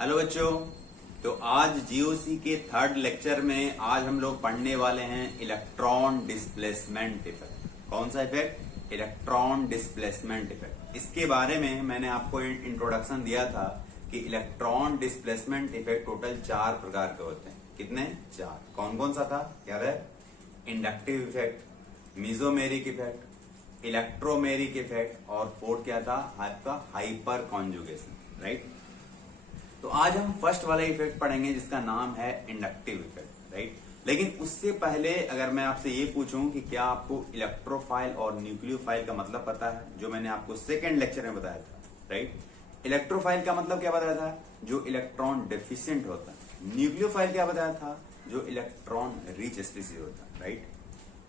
Hello बच्चों। तो आज जीओसी के थर्ड लेक्चर में आज हम लोग पढ़ने वाले हैं इलेक्ट्रॉन डिस्प्लेसमेंट इफेक्ट। कौन सा इफेक्ट? Electron displacement effect. इसके बारे में मैंने आपको इंट्रोडक्शन दिया था कि इलेक्ट्रॉन डिस्प्लेसमेंट इफेक्ट टोटल 4 प्रकार के होते हैं। कितने? 4। कौन कौन सा था याद है? Inductive effect, mesomeric effect, electromeric effect और फोर्थ क्या था आपका? Hyper conjugation. राइट। तो आज हम फर्स्ट वाला इफेक्ट पढ़ेंगे जिसका नाम है इंडक्टिव इफेक्ट। राइट। लेकिन उससे पहले अगर मैं आपसे ये पूछूं कि क्या आपको इलेक्ट्रोफाइल और न्यूक्लियोफाइल का मतलब पता है, जो मैंने आपको सेकेंड लेक्चर में बताया था। राइट। इलेक्ट्रोफाइल का मतलब क्या बताया था? जो इलेक्ट्रॉन डेफिशिएंट होता है। न्यूक्लियोफाइल क्या बताया था? जो इलेक्ट्रॉन रिच स्पीसीज होता है। राइट।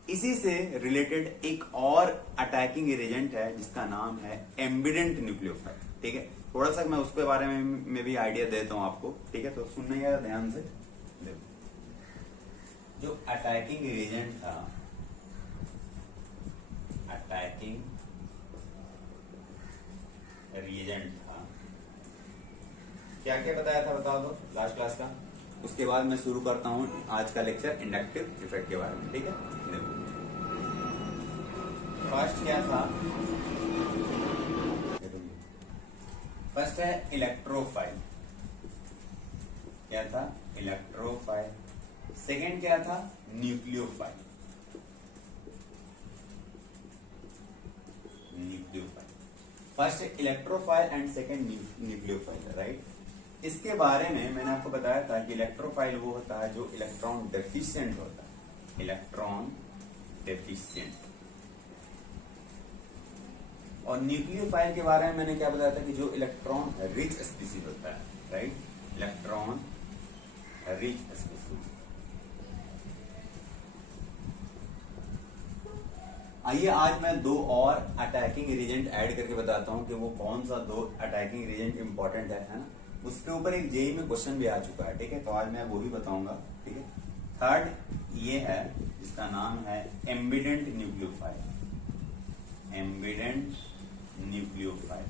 इसी से रिलेटेड एक और अटैकिंग एजेंट है जिसका नाम है एम्बिडेंट न्यूक्लियोफाइल। ठीक है। थोड़ा सा मैं उसके बारे में भी आइडिया देता हूं आपको। ठीक है। तो सुनिएगा ध्यान से। देखो, जो अटैकिंग एजेंट था, अटैकिंग रिएजेंट था, क्या क्या बताया था बता दो लास्ट क्लास का। उसके बाद मैं शुरू करता हूं आज का लेक्चर इंडक्टिव इफेक्ट के बारे में। ठीक है। देखो, फर्स्ट क्या था? फर्स्ट है इलेक्ट्रोफाइल। क्या था? इलेक्ट्रोफाइल। सेकेंड क्या था? Nucleophile. Nucleophile first electrophile and second nucleophile. Right. इसके बारे में मैंने आपको बताया था कि इलेक्ट्रोफाइल वो होता है जो इलेक्ट्रॉन डेफिशिएंट होता है। Electron deficient. और न्यूक्लियोफाइल के बारे में मैंने क्या बताया था कि जो इलेक्ट्रॉन रिच स्पीसीज होता है। राइट। Electron rich species. आइए आज मैं 2 और अटैकिंग एजेंट ऐड करके बताता हूं कि वो कौन सा 2 अटैकिंग एजेंट इंपॉर्टेंट है ना। उसके ऊपर एक जेई में क्वेश्चन भी आ चुका है। ठीक है। तो आज मैं वो भी बताऊंगा। ठीक है। थर्ड ये है जिसका नाम है ambient nucleophile. Ambient nucleophile.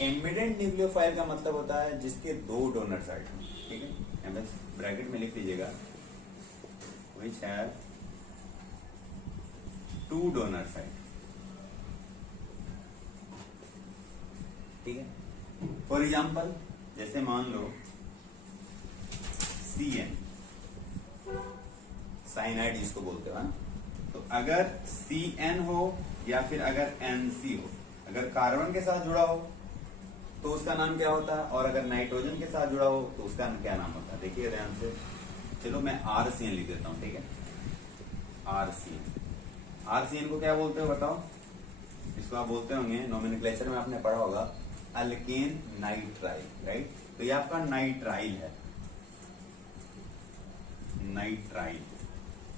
Ambient nucleophile का मतलब होता है जिसके 2 डोनर साइड हैं। ठीक है। एमएस ब्रैकेट में लिख लीजिएगा, which have 2 donor side। ठीक है। फॉर एग्जाम्पल जैसे मान लो CN, साइनाइड जिसको बोलते हो। तो अगर CN हो या फिर अगर NC हो, अगर कार्बन के साथ जुड़ा हो तो उसका नाम क्या होता है, और अगर नाइट्रोजन के साथ जुड़ा हो तो उसका क्या नाम होता है? देखिए ध्यान से। चलो मैं RCN लिख देता हूं। ठीक है। RCN को क्या बोलते हो बताओ? इसको आप बोलते होंगे, नोमेनक्लेचर में आपने पढ़ा होगा, अल्केन नाइट्राइल। राइट। तो ये आपका नाइट्राइल है, नाइट्राइल।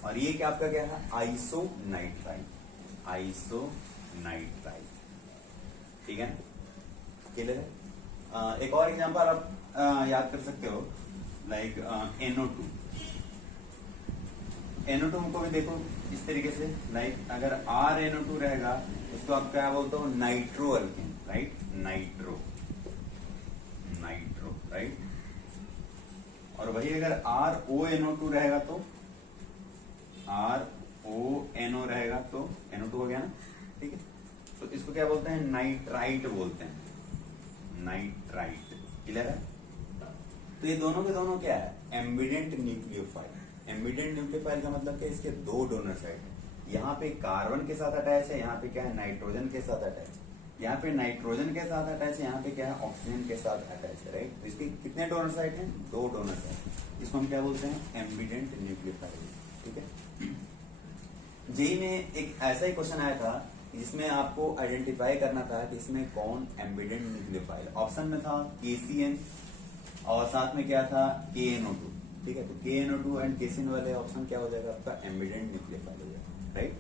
और ये क्या आपका क्या है? आइसोनाइट्राइल। आइसोनाइट्राइल। ठीक है। क्लियर है? एक और एग्जांपल आप याद कर सकते हो, लाइक NO2। NO2 को भी देखो इस तरीके से, लाइक अगर RNO2 रहेगा उसको आप क्या बोलते हो? Nitro alkane. Right. Nitro right. और वही अगर RONO2 रहेगा तो RONO रहेगा तो NO2 हो गया ना। ठीक है। तो इसको क्या बोलते हैं? नाइट्राइट बोलते हैं। नाइट्राइट। क्लियर है? तो ये दोनों के दोनों क्या है? Ambient nucleophile. एम्बिडेंट न्यूक्लियोफाइल का मतलब क्या? इसके 2 डोनर साइड है। यहाँ पे कार्बन के साथ अटैच है, यहाँ पे क्या है? नाइट्रोजन के साथ अटैच है। यहाँ पे नाइट्रोजन के साथ अटैच है, यहाँ पे क्या है? ऑक्सीजन के साथ अटैच है। राइट। तो इसके कितने डोनर साइड हैं? 2 डोनर साइड। इसको हम क्या बोलते हैं? Ambient nucleophile. ठीक है। जेई में एक ऐसा ही क्वेश्चन आया था जिसमें आपको आइडेंटिफाई करना था कि इसमें कौन एम्बिडेंट न्यूक्लियोफाइल। ऑप्शन में था KCN और साथ में क्या था? KNO2। ठीक है। तो KNO2 एंड KCN वाले ऑप्शन क्या हो जाएगा? आपका एम्बिडेंट न्यूक्लियोफाइल हो जाएगा। राइट।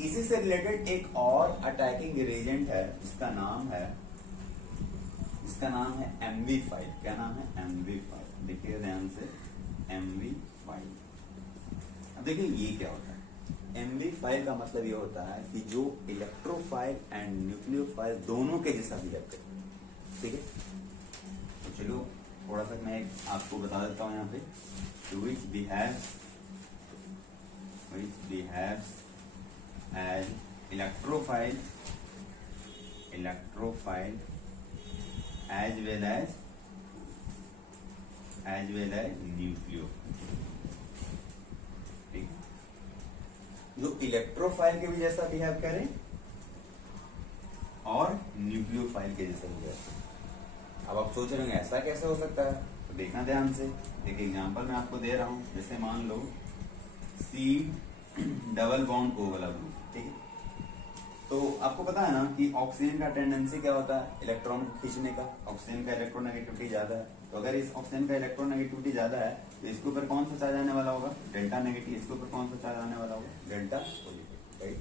इसी से रिलेटेड एक और अटैकिंग एजेंट है जिसका नाम है MV5। क्या नाम है? MV5। देखिए ध्यान से, MV5। अब देखिए ये क्या होता है? एमवी फाइल का मतलब ये होता है कि जो इलेक्ट्रोफाइल एंड न्यूक्लियोफाइल दोनों के जैसा बिहेव करे, ठीक है। तो चलो थोड़ा सा मैं आपको बता देता हूँ यहाँ पे, which behaves as electrophile as well as nucleophile, ठीक। जो इलेक्ट्रोफाइल के भी जैसा बिहेव करे और न्यूक्लियोफाइल के जैसा बिहेव करे। अब आप सोच रहे होंगे ऐसा कैसे हो सकता है, तो देखना ध्यान से। एक एग्जांपल मैं आपको दे रहा हूं, जैसे मान लो C डबल बॉन्ड O वाला ग्रुप, ठीक है। तो आपको पता है ना कि ऑक्सीजन का टेंडेंसी क्या होता है, इलेक्ट्रॉन खींचने का। ऑक्सीजन का इलेक्ट्रोनेगेटिविटी ज्यादा है, तो अगर इस ऑक्सीजन का इलेक्ट्रोनेगेटिविटी ज्यादा है तो इसके ऊपर कौन सा चार्ज आने वाला होगा, डेल्टा नेगेटिव। इसके ऊपर कौन सा चार्ज आने वाला होगा, डेल्टा पॉजिटिव, राइट।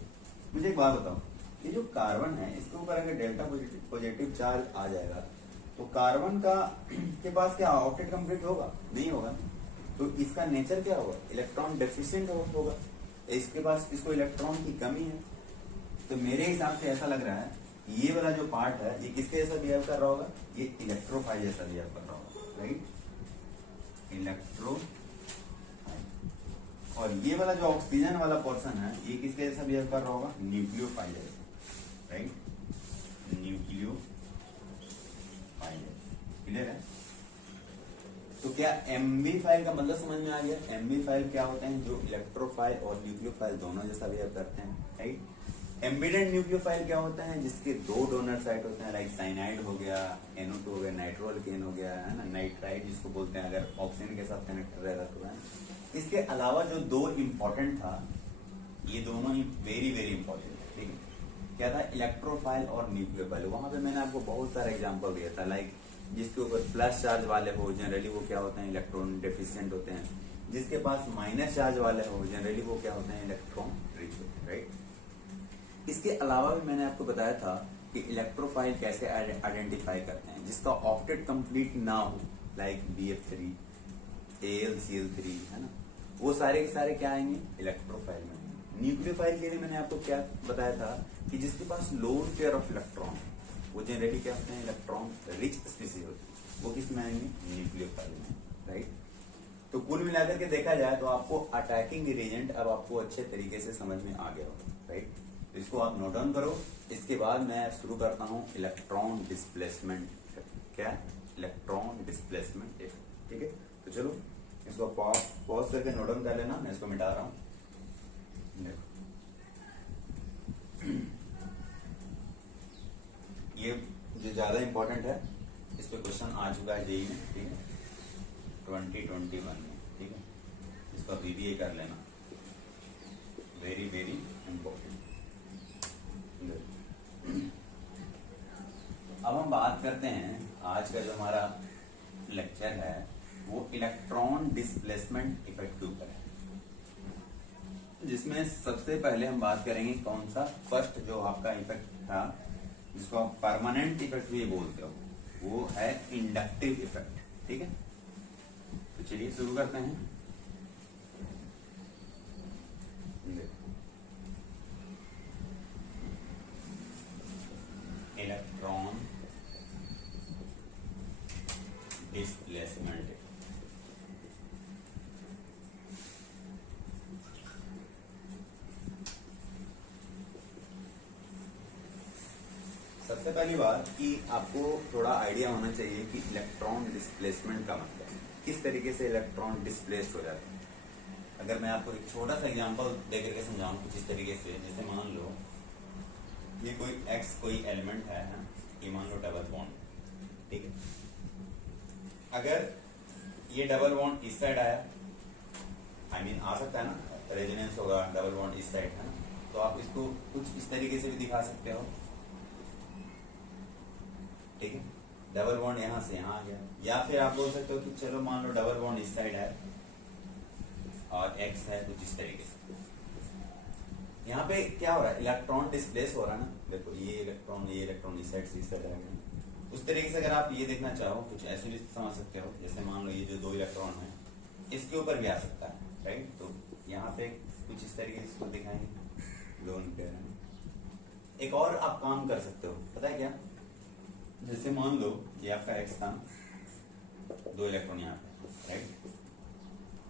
मुझे एक बात बताओ, ये जो कार्बन है इसके ऊपर अगर डेल्टा पॉजिटिव चार्ज आ जाएगा तो कार्बन का के पास क्या ऑक्टेट कंप्लीट होगा, नहीं होगा। तो इसका नेचर क्या होगा, इलेक्ट्रॉन डेफिशिएंट होगा, इसके पास इसको इलेक्ट्रॉन की कमी है। तो मेरे हिसाब से ऐसा लग रहा है ये वाला जो पार्ट है ये किसके जैसा बिहेव कर रहा होगा, ये इलेक्ट्रोफाइल जैसा बिहेव कर रहा होगा, राइट, इलेक्ट्रोफाइल। और ये वाला जो ऑक्सीजन वाला पोर्शन है ये किसके जैसा बिहेव कर रहा होगा, न्यूक्लियोफाइल जैसा, राइट, न्यूक्लियोफाइल। क्लियर है। तो क्या एमवी फाइल का मतलब समझ में आ गया। एमवी फाइल क्या होते हैं, जो इलेक्ट्रोफाइल और न्यूक्लियोफाइल दोनों जैसा बिहेव करते हैं, राइट। एम्बिडेंट न्यूक्लियोफाइल क्या होता है, जिसके दो डोनर साइट होते हैं, लाइक साइनाइड हो गया, NO2 हो गया, नाइट्रोअल्केन हो गया, है ना, नाइट्राइड जिसको बोलते हैं अगर ऑक्सीजन के साथ कनेक्ट रहेगा तो है। इसके अलावा जो दो इंपॉर्टेंट था, ये दोनों ही वेरी वेरी इंपॉर्टेंट है, ठीक है। क्या था, इलेक्ट्रोफाइल और न्यूक्लियोफाइल। वहां पे मैंने आपको बहुत सारा एग्जाम्पल दिया था, लाइक जिसके ऊपर प्लस चार्ज वाले हो जनरली वो क्या होते हैं, इलेक्ट्रॉन डेफिशिएंट होते हैं। जिसके पास माइनस चार्ज वाले हो जनरली वो क्या होते हैं, इलेक्ट्रॉन रिच होते हैं, राइट। इसके अलावा भी मैंने आपको बताया था कि इलेक्ट्रोफाइल कैसे आइडेंटिफाई करते हैं, जिसका ऑक्टेट कंप्लीट ना हो, लाइक BF3, AlCl3, है ना, वो सारे के सारे क्या आएंगे, इलेक्ट्रोफाइल में। न्यूक्लियोफाइल के लिए मैंने आपको क्या बताया था कि जिसके पास लोअर पेयर ऑफ इलेक्ट्रॉन, वो जनरली क्या होते हैं, इलेक्ट्रॉन रिच स्पीसीज होती है, वो किस में आएंगे, न्यूक्लियोफाइल में, राइट। तो कुल मिलाकर के देखा जाए तो आपको अटैकिंग रिएजेंट अब आपको अच्छे तरीके से समझ में आ गया होगा, राइट। तो इसको आप नोट डाउन करो। इसके बाद मैं शुरू करता हूं इलेक्ट्रॉन डिस्प्लेसमेंट इफेक्ट। क्या, इलेक्ट्रॉन डिस्प्लेसमेंट इफेक्ट, ठीक है। तो चलो इसको पॉज करके नोट डाउन कर लेना, मैं इसको मिटा रहा हूं। ये जो ज्यादा इंपॉर्टेंट है, इस पे क्वेश्चन आ चुका है जेईई में, ठीक है, 2021 में, ठीक है। इसका BBA कर लेना, वेरी वेरी इंपॉर्टेंट। अब हम बात करते हैं, आज का जो हमारा लेक्चर है वो इलेक्ट्रॉन डिस्प्लेसमेंट इफेक्ट के ऊपर है, जिसमें सबसे पहले हम बात करेंगे कौन सा, फर्स्ट जो आपका इफेक्ट था जिसको आप परमानेंट इफेक्ट भी बोलते हो, वो है इंडक्टिव इफेक्ट, ठीक है। तो चलिए शुरू करते हैं। Electron displacement. सबसे पहली बात कि आपको थोड़ा आइडिया होना चाहिए कि इलेक्ट्रॉन डिस्प्लेसमेंट का मतलब किस तरीके से इलेक्ट्रॉन डिस्प्लेस्ड हो जाते हैं। अगर मैं आपको एक छोटा सा एग्जांपल देकर के समझाऊं कुछ इस तरीके से, जैसे मान लो ये कोई X कोई एलिमेंट है, ये मान लो डबल बॉन्ड, ठीक है। अगर ये डबल बॉन्ड इस साइड आया, I mean आ सकता है ना, रेजोनेंस होगा, डबल बॉन्ड इस साइड है ना, तो आप इसको कुछ इस तरीके से भी दिखा सकते हो, ठीक है। डबल बॉन्ड यहां से यहां आ गया, या फिर आप बोल सकते हो कि चलो मान लो डबल बॉन्ड इस साइड है और X है कुछ इस तरीके से। यहाँ पे क्या हो रहा है, इलेक्ट्रॉन डिस्प्लेस हो रहा है ना, देखो ये इलेक्ट्रॉन इस साइड से इस साइड आ गया। उस तरीके से अगर आप ये देखना चाहो कुछ ऐसे भी समझ सकते हो, जैसे मान लो ये जो दो इलेक्ट्रॉन है इसके ऊपर भी आ सकता है, राइट। तो यहाँ पे कुछ इस तरीके से इसको दिखाएंगे, लोन पेयर है। एक और आप काम कर सकते हो, पता है क्या, जैसे मान लो ये आपका एक्स था, 2 इलेक्ट्रॉन यहाँ पे, राइट,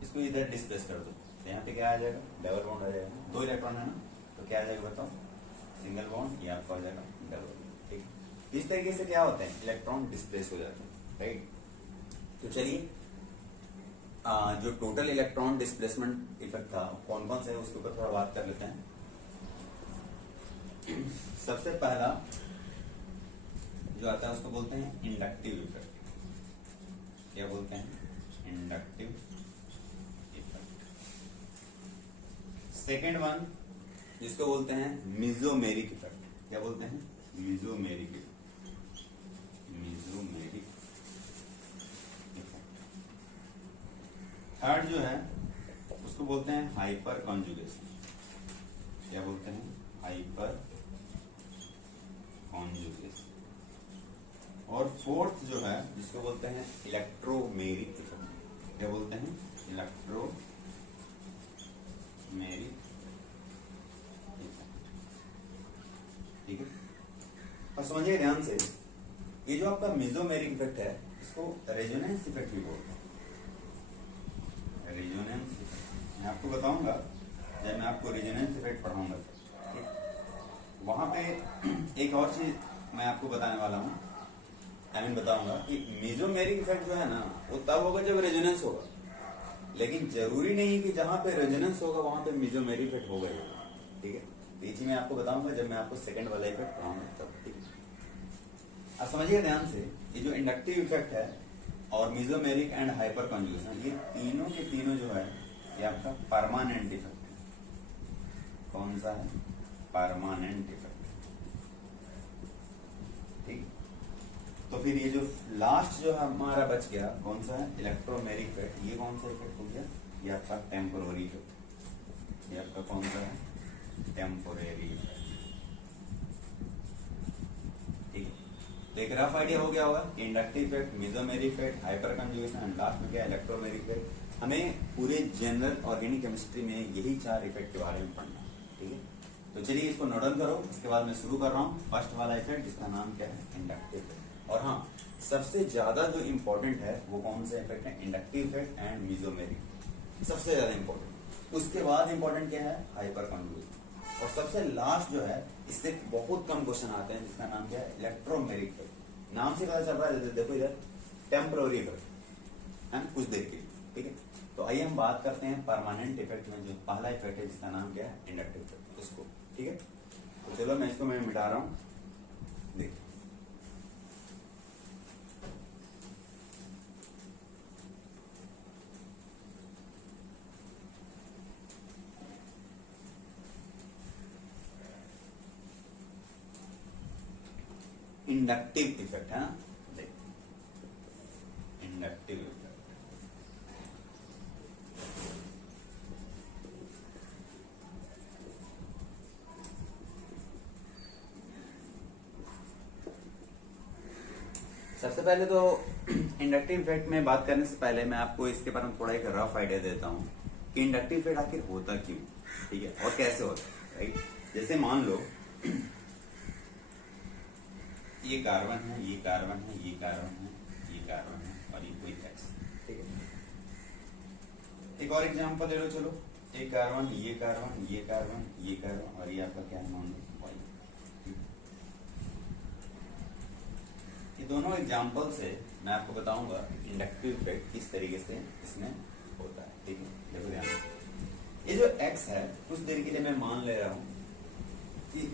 इसको इधर डिस्प्लेस कर दो तो यहाँ पे क्या आ जाएगा, डबल बॉन्ड आ जाएगा। 2 इलेक्ट्रॉन है ना, तो क्या आ जाएगा बताओ, सिंगल बॉन्ड, ये आपका हो जाएगा डबल बॉन्ड। ठीक, इस तरीके से क्या होता है, इलेक्ट्रॉन डिस्प्लेस हो जाते हैं, राइट। तो चलिए जो टोटल इलेक्ट्रॉन डिस्प्लेसमेंट इफेक्ट था कौन कौन से है उसके ऊपर थोड़ा बात कर लेते हैं। सबसे पहला जो आता है उसको बोलते हैं इंडक्टिव इफेक्ट। क्या बोलते हैं, इंडक्टिव इफेक्ट। सेकेंड वन जिसको बोलते हैं मिजोमेरिक इफेक्ट। क्या बोलते हैं, mesomeric effect, mesomeric effect. Third जो है उसको बोलते हैं हाइपर कॉन्जुगेशन। क्या बोलते हैं, हाइपर कॉन्जुगेशन। और फोर्थ जो है जिसको बोलते हैं इलेक्ट्रोमेरिक इफेक्ट। क्या बोलते हैं, इलेक्ट्रोमेरिक इफेक्ट। ठीक है, और समझिए ध्यान से, ये जो आपका मिजोमेरिक इफेक्ट है इसको रेजोनेंस इफेक्ट भी बोलते हैं। रेजोनेंस इफेक्ट मैं आपको बताऊंगा जब मैं आपको रेजोनेंस इफेक्ट पढ़ाऊंगा। ठीक, वहां पे एक और चीज मैं आपको बताने वाला हूं, बताऊंगा कि मिजोमेरिक इफेक्ट जो है ना वो तब होगा जब रेजोनेंस होगा, लेकिन जरूरी नहीं कि जहां पे रेजोनेंस होगा वहां पे मिजोमेरिक इफेक्ट होगा ही होगा। ठीक है, ये चीज मैं आपको बताऊंगा जब मैं आपको सेकंड वाला इफेक्ट पढ़ाऊंगा तब। ठीक है, अब समझिए ध्यान से, ये जो इंडक्टिव इफेक्ट है और मिजोमेरिक एंड हाइपर कॉन्जुगेशन, ये तीनों के तीनों जो है ये आपका परमानेंट इफेक्ट है। कौन सा है, परमानेंट इफेक्ट। ठीक, तो फिर ये जो लास्ट जो हमारा बच गया कौन सा है, इलेक्ट्रोमेरिक इफेक्ट। ये कौन सा इफेक्ट हो गया, ये आपका टेम्पोररी इफेक्ट। ये आपका कौन सा है, टेम्पोररी इफेक्ट। ठीक, तो एक रफ आइडिया हो गया होगा, inductive effect, mesomeric effect, hyper conjugation and last में क्या, इलेक्ट्रोमेरिक इफेक्ट। हमें पूरे जनरल ऑर्गेनिक केमिस्ट्री में यही 4 इफेक्ट के बारे में पढ़ना है। ठीक है, तो चलिए इसको नोट डाउन करो, इसके बाद मैं शुरू कर रहा हूँ फर्स्ट वाला इफेक्ट जिसका नाम क्या है, इंडक्टिव इफेक्ट। और हाँ, सबसे ज्यादा जो इंपॉर्टेंट है वो कौन सा इफेक्ट है, इंडक्टिव इफेक्ट एंड मिजोमेरिक, सबसे ज्यादा इंपॉर्टेंट। उसके बाद इंपॉर्टेंट क्या है, हाइपर कॉन्जुगेशन। और सबसे लास्ट जो है इससे बहुत कम क्वेश्चन आते हैं जिसका नाम क्या है, इलेक्ट्रोमेरिक इफेक्ट। नाम से पता चल रहा है, देखो इधर टेम्पररी इफेक्ट है कुछ देर के लिए। ठीक है, तो आइए हम बात करते हैं परमानेंट इफेक्ट में जो पहला इफेक्ट है जिसका नाम क्या है, इंडक्टिव इफेक्ट, उसको। ठीक है, तो चलो मैं इसको मिटा रहा हूं, देखिए इंडक्टिव इफेक्ट है ना, देखिए इंडक्टिव इफेक्ट। सबसे पहले तो इंडक्टिव इफेक्ट में बात करने से पहले मैं आपको इसके बारे में थोड़ा एक रफ आइडिया देता हूं कि इंडक्टिव इफेक्ट आखिर होता क्यों, ठीक है, और कैसे होता है, राइट। जैसे मान लो ये कार्बन है, ये कार्बन है, ये कार्बन है, ये कार्बन है और ये कोई एक्स। ठीक है, एक और एग्जांपल ले लो, चलो एक कार्बन, ये कार्बन, ये कार्बन, ये कार्बन और ये आपका क्या है, मान लो वाई। ये दोनों एग्जांपल से मैं आपको बताऊंगा इंडक्टिव इफेक्ट किस तरीके से इसमें होता है। ठीक है, देखो ध्यान से, ये जो एक्स है कुछ देर के लिए मैं मान ले रहा हूं कि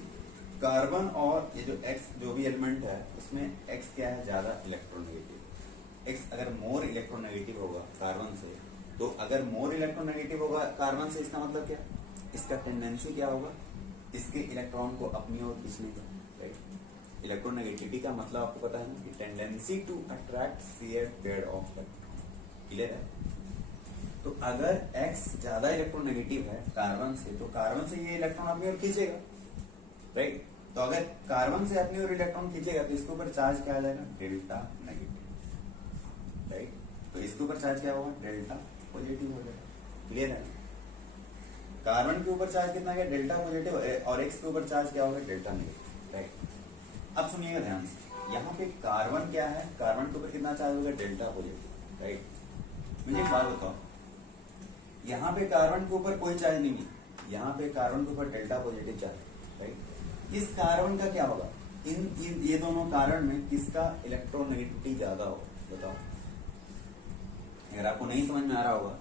कार्बन और ये जो एक्स जो भी एलिमेंट है उसमें एक्स क्या है, ज्यादा इलेक्ट्रोनेगेटिव। एक्स अगर मोर इलेक्ट्रोनेगेटिव होगा कार्बन से, तो अगर मोर इलेक्ट्रोनेगेटिव होगा कार्बन से, इसका मतलब क्या, इसका टेंडेंसी क्या होगा, इसके इलेक्ट्रॉन को अपनी ओर खींचने का, राइट। इलेक्ट्रोनेगेटिविटी का मतलब आपको पता है ना, कि tendency to attract shared pair of electron. Clear है, तो अगर एक्स ज्यादा इलेक्ट्रोनेगेटिव है कार्बन से, तो कार्बन से ये इलेक्ट्रॉन अपनी ओर खींचेगा, राइट। तो अगर कार्बन से अपनी ओर इलेक्ट्रॉन खींचेगा तो इसके ऊपर चार्ज क्या आ जाएगा, डेल्टा नेगेटिव, राइट। तो इसके ऊपर चार्ज क्या होगा, डेल्टा पॉजिटिव हो जाएगा। क्लियर है, कार्बन के ऊपर चार्ज कितना है डेल्टा पॉजिटिव और एक्स के ऊपर चार्ज क्या होगा डेल्टा नेगेटिव, राइट। अब सुनिएगा ध्यान से, यहाँ पे कार्बन क्या है, कार्बन के ऊपर कितना चार्ज होगा डेल्टा पॉजिटिव, राइट। मुझे एक बात बताओ, यहाँ पे कार्बन के ऊपर कोई चार्ज नहीं है, यहाँ पे कार्बन के ऊपर डेल्टा पॉजिटिव चार्ज, राइट। इस कार्बन का क्या होगा, इन ये दोनों कार्बन में किसका इलेक्ट्रोनेगेटिविटी ज्यादा होगा बताओ। अगर आपको नहीं समझ में आ रहा होगा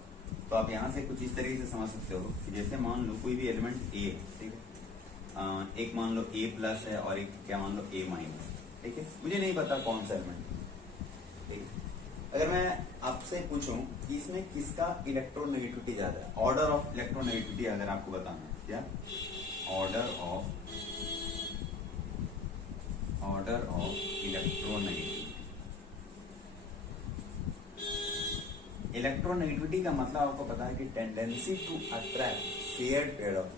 तो आप यहाँ से कुछ इस तरीके से समझ सकते हो कि जैसे मान लो कोई भी एलिमेंट ए, ठीक है, एक मान लो ए प्लस है और एक क्या मान लो ए माइनस, ठीक है, मुझे नहीं पता कौन सा एलिमेंट, ठीक है। अगर मैं आपसे पूछूं कि इसमें किसका इलेक्ट्रोनेगेटिविटी ज्यादा है, ऑर्डर ऑफ इलेक्ट्रोनेगेटिविटी अगर आपको बताना है, क्या ऑर्डर ऑफ इलेक्ट्रोनेगेटिविटी। इलेक्ट्रोनेगेटिविटी का मतलब आपको पता है कि tendency to attract shared pair of,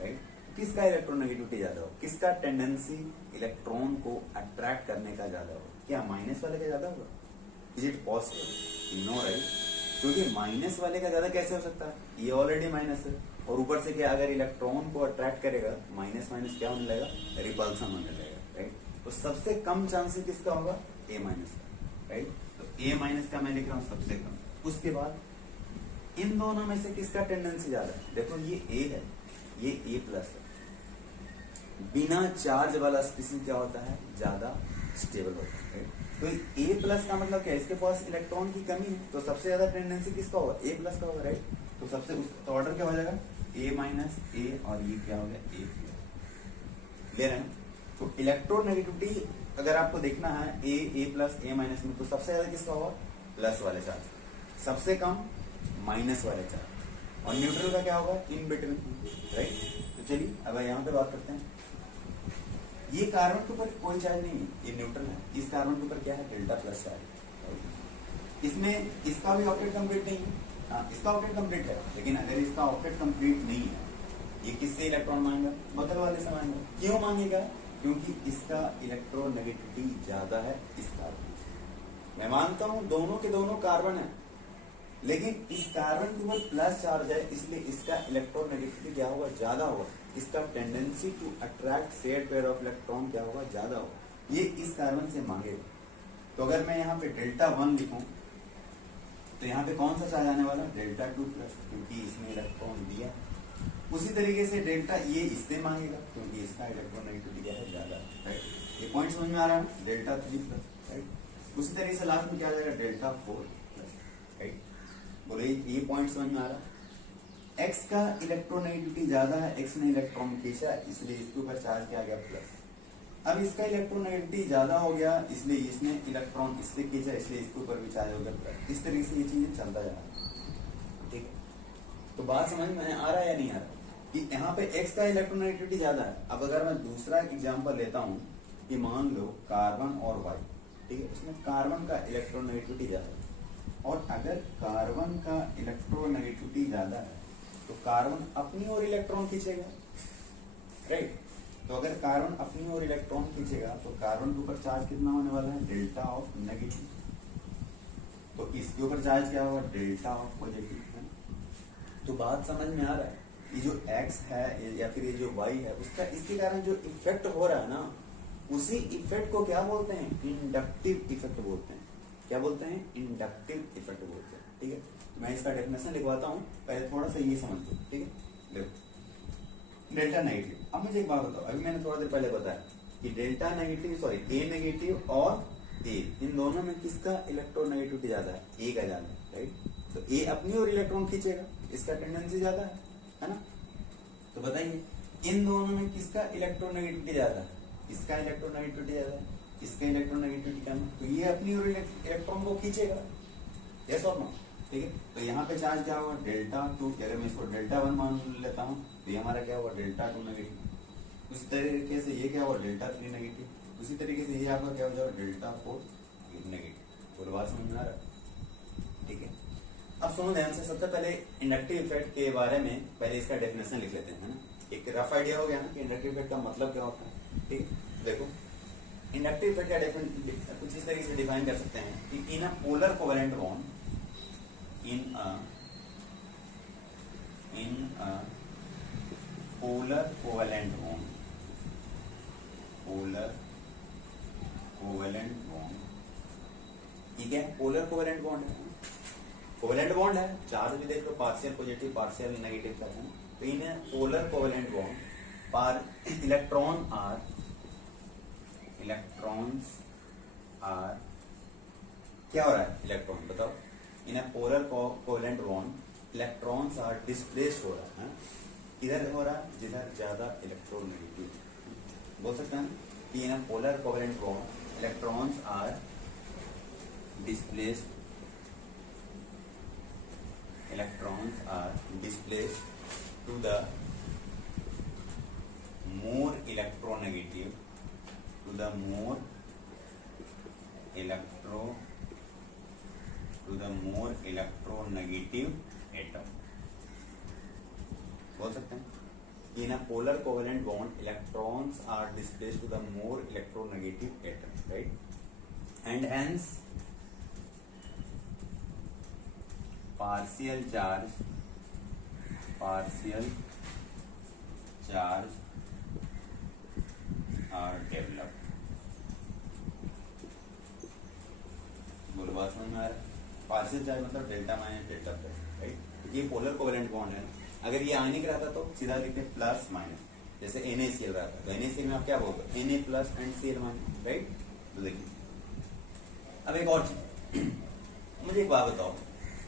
right. किसका इलेक्ट्रोनेगेटिविटी ज्यादा हो, किसका टेंडेंसी इलेक्ट्रॉन को अट्रैक्ट करने का ज्यादा हो, क्या माइनस वाले का ज्यादा होगा? Is it possible? No, right. क्योंकि माइनस वाले का ज्यादा कैसे हो सकता है, ये ऑलरेडी माइनस है और ऊपर से क्या अगर इलेक्ट्रॉन को अट्रैक्ट करेगा माइनस माइनस क्या होने लगेगा, रिपल्सन होने लगेगा, राइट। तो सबसे कम चांसेस किसका होगा, ए माइनस का, राइट। तो ए माइनस का मैं लिख रहा हूँ सबसे कम। उसके बाद इन दोनों में से किसका टेंडेंसी ज्यादा है, देखो ये ए है, ये ए प्लस है, बिना चार्ज वाला स्पीशीज क्या होता है, ज्यादा स्टेबल होता है, राइट। तो ए प्लस का मतलब क्या है, इसके पास इलेक्ट्रॉन की कमी है, तो सबसे ज्यादा टेंडेंसी किसका होगा, ए प्लस का होगा, राइट। तो सबसे तो ऑर्डर क्या हो जाएगा, ए माइनस ए और ये क्या हो गया, ए प्लस, ले रहे हैं। तो इलेक्ट्रोनेगेटिविटी अगर आपको देखना है ए प्लस ए माइनस में, तो सबसे ज्यादा किसका होगा, प्लस वाले चार्ज, सबसे कम माइनस वाले चार्ज, और न्यूट्रल का क्या होगा, इन बिटवीन, राइट। तो चलिए अब यहाँ पे बात करते हैं। ये कार्बन के ऊपर कोई चार्ज नहीं है, ये न्यूट्रल है, इस कार्बन के ऊपर क्या है, डेल्टा प्लस चार्ज। इसमें इसका भी ऑक्टेट कंप्लीट नहीं है, हाँ इसका ऑक्टेट कंप्लीट है, लेकिन अगर इसका ऑक्टेट कंप्लीट नहीं है, ये किससे इलेक्ट्रॉन मांगेगा, बगल वाले से मांगेगा। क्यों मांगेगा, क्योंकि इसका इलेक्ट्रोनेगेटिविटी ज्यादा है इस कार्बन से। मैं मानता हूं दोनों के दोनों कार्बन है, लेकिन इस कार्बन के ऊपर प्लस चार्ज है, इसलिए इसका इलेक्ट्रोनेगेटिविटी क्या होगा, ज्यादा होगा। इसका tendency to attract shared pair of electron क्या होगा, ज्यादा होगा, ये इस कार्बन से मांगेगा। तो अगर मैं यहाँ पे डेल्टा 1 लिखूं तो यहाँ पे कौन सा चार्ज आने वाला, डेल्टा 2 प्लस, क्योंकि इसने इलेक्ट्रॉन दिया। उसी तरीके से डेल्टा ये इससे मांगेगा, क्योंकि इसका इलेक्ट्रोनेगेटिविटी क्या है, ज्यादा, राइट। ये पॉइंट समझ में आ रहा है, डेल्टा 3 प्लस, राइट। उसी तरीके से लास्ट में क्या आ जाएगा, डेल्टा 4 प्लस, राइट। बोले ये पॉइंट समझ में आ रहा है। एक्स का इलेक्ट्रोनेगेटिविटी ज्यादा है, एक्स ने इलेक्ट्रॉन खींचा, इसलिए इसके ऊपर चार्ज क्या आ गया, प्लस। अब इसका इलेक्ट्रोनेगेटिविटी ज्यादा हो गया, इसलिए इसने इलेक्ट्रॉन इससे खींचा, इसलिए इसके ऊपर भी चार्ज हो गया, प्लस। इस तरीके से ये चीजें चलता जा रहा है, ठीक है। तो बात समझ में आ रहा है या नहीं आ रहा कि यहाँ पे एक्स का इलेक्ट्रोनेगेटिविटी ज्यादा है। अब अगर मैं दूसरा एग्जाम्पल लेता हूँ कि मान लो कार्बन और वाई, ठीक है, उसमें कार्बन का इलेक्ट्रोनेगेटिविटी ज्यादा है, और अगर कार्बन का इलेक्ट्रोनेगेटिविटी ज्यादा है तो कार्बन अपनी ओर इलेक्ट्रॉन खींचेगा, राइट। तो अगर कार्बन अपनी ओर इलेक्ट्रॉन खींचेगा तो कार्बन के ऊपर चार्ज कितना होने वाला है, डेल्टा ऑफ नेगेटिव। तो इसके ऊपर चार्ज क्या होगा, डेल्टा ऑफ पॉजिटिव, है। तो बात समझ में आ रहा है, ये जो एक्स है या फिर ये जो वाई है, उसका इसके कारण जो इफेक्ट हो रहा है ना, उसी इफेक्ट को क्या बोलते हैं, इंडक्टिव इफेक्ट बोलते हैं। क्या बोलते हैं, इंडक्टिव इफेक्ट बोलते हैं, ठीक है। मैं इसका डेफिनेशन लिखवाता हूँ, पहले थोड़ा सा ये समझ लो, ठीक है। देखो डेल्टा नेगेटिव, अब मुझे एक बात बताओ, अभी मैंने थोड़ा देर पहले बताया कि डेल्टा नेगेटिव सॉरी ए नेगेटिव और ए, इन दोनों में किसका इलेक्ट्रोनेगेटिविटी ज्यादा है, ए का ज्यादा है, राइट। तो ए अपनी ओर इलेक्ट्रॉन खींचेगा, इसका टेंडेंसी ज्यादा है ना। तो बताइए इन दोनों में किसका इलेक्ट्रोनेगेटिविटी ज्यादा है, इसका इलेक्ट्रोनेगेटिविटी ज्यादा है, इसका इलेक्ट्रोनेगेटिविटी कम है, तो ये अपनी ओर इलेक्ट्रॉन को खींचेगा, यस और नो, ठीक है। तो यहाँ पे चार्ज क्या होगा, डेल्टा 2, अगर मैं इसको डेल्टा 1 मान लेता हूँ तो ये हमारा क्या हुआ, डेल्टा 2 नेगेटिव। उसी तरीके से ये क्या हुआ, डेल्टा 3 नेगेटिव। उसी तरीके से ये आपका क्या हो जाएगा, डेल्टा 4 नेगेटिव। बोलो बात समझ में आ रहा है, ठीक है। अब सुनो ध्यान से, सबसे पहले इंडक्टिव इफेक्ट के बारे में पहले इसका डेफिनेशन लिख लेते हैं, है ना। एक रफ आइडिया हो गया ना कि इंडक्टिव इफेक्ट का मतलब क्या होता है, ठीक है। देखो इंडक्टिव इफेक्ट का कुछ इस तरीके से डिफाइन कर सकते हैं कि in a polar covalent bond in a polar covalent bond, polar covalent bond, ठीक है। पोलर कोवेलेंट बॉन्ड है, कोवेलेंट बॉन्ड है, चार्ज भी देख लो पार्शियल पॉजिटिव पार्शियल नेगेटिव का है। तो इन पोलर कोवेलेंट बॉन्ड पर इलेक्ट्रॉन्स आर क्या हो रहा है, इलेक्ट्रॉन बताओ, in polar covalent bond electrons are displaced हो रहा है, किधर हो रहा है, जिधर ज्यादा इलेक्ट्रोनेगेटिव। बोल सकते हैं कि in polar covalent bond electrons are displaced, electrons are displaced to the more electronegative, to the more electronegative atom। बोल सकते हैं in a polar covalent bond electrons are displaced to the more electronegative atom, right? And hence partial charge are developed। बोलो बात समझ में आ रहा है? Partial charge मतलब delta minus delta plus, right. ये पोलर कोवेलेंट बॉन्ड है, अगर ये आयनिक रहता तो सीधा लिखते प्लस माइनस, जैसे NaCl रहता तो NaCl में आप क्या बोलते Na plus and Cl minus, right. तो देखिए अब एक और चीज, मुझे एक बात बताओ,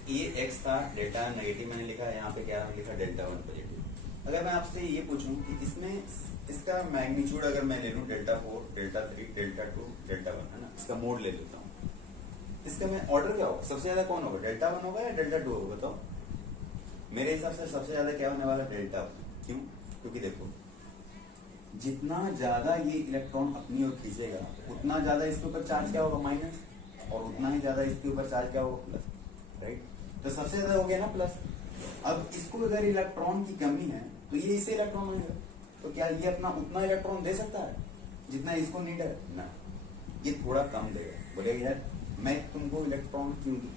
ये x था डेल्टा नेगेटिव मैंने लिखा है, यहाँ पे क्या लिखा डेल्टा 1 पॉजिटिव। अगर मैं आपसे ये पूछूं कि इसमें इसका मैग्नीट्यूड अगर मैं ले लूं डेल्टा 4 डेल्टा 3 डेल्टा 2 डेल्टा 1 है ना, इसका मोड ले लेता हूँ, इसका मैं ऑर्डर क्या होगा, सबसे ज्यादा कौन होगा, डेल्टा 1 होगा या डेल्टा 2 होगा बताओ। मेरे हिसाब से सबसे ज्यादा क्या होने वाला, डेल्टा 1। क्यों, क्योंकि देखो जितना ज्यादा ये इलेक्ट्रॉन अपनी ओर खींचेगा उतना ज्यादा इसके ऊपर चार्ज क्या होगा, माइनस, और उतना ही ज्यादा इसके ऊपर चार्ज क्या होगा, प्लस, राइट। तो सबसे ज्यादा हो गया ना प्लस। अब इसको अगर इलेक्ट्रॉन की कमी है तो ये इससे इलेक्ट्रॉन आएगा, तो क्या ये अपना उतना इलेक्ट्रॉन दे सकता है जितना इसको नीड है ना, ये थोड़ा कम देगा। बोलेगा यार मैं तुमको इलेक्ट्रॉन क्यों दूं,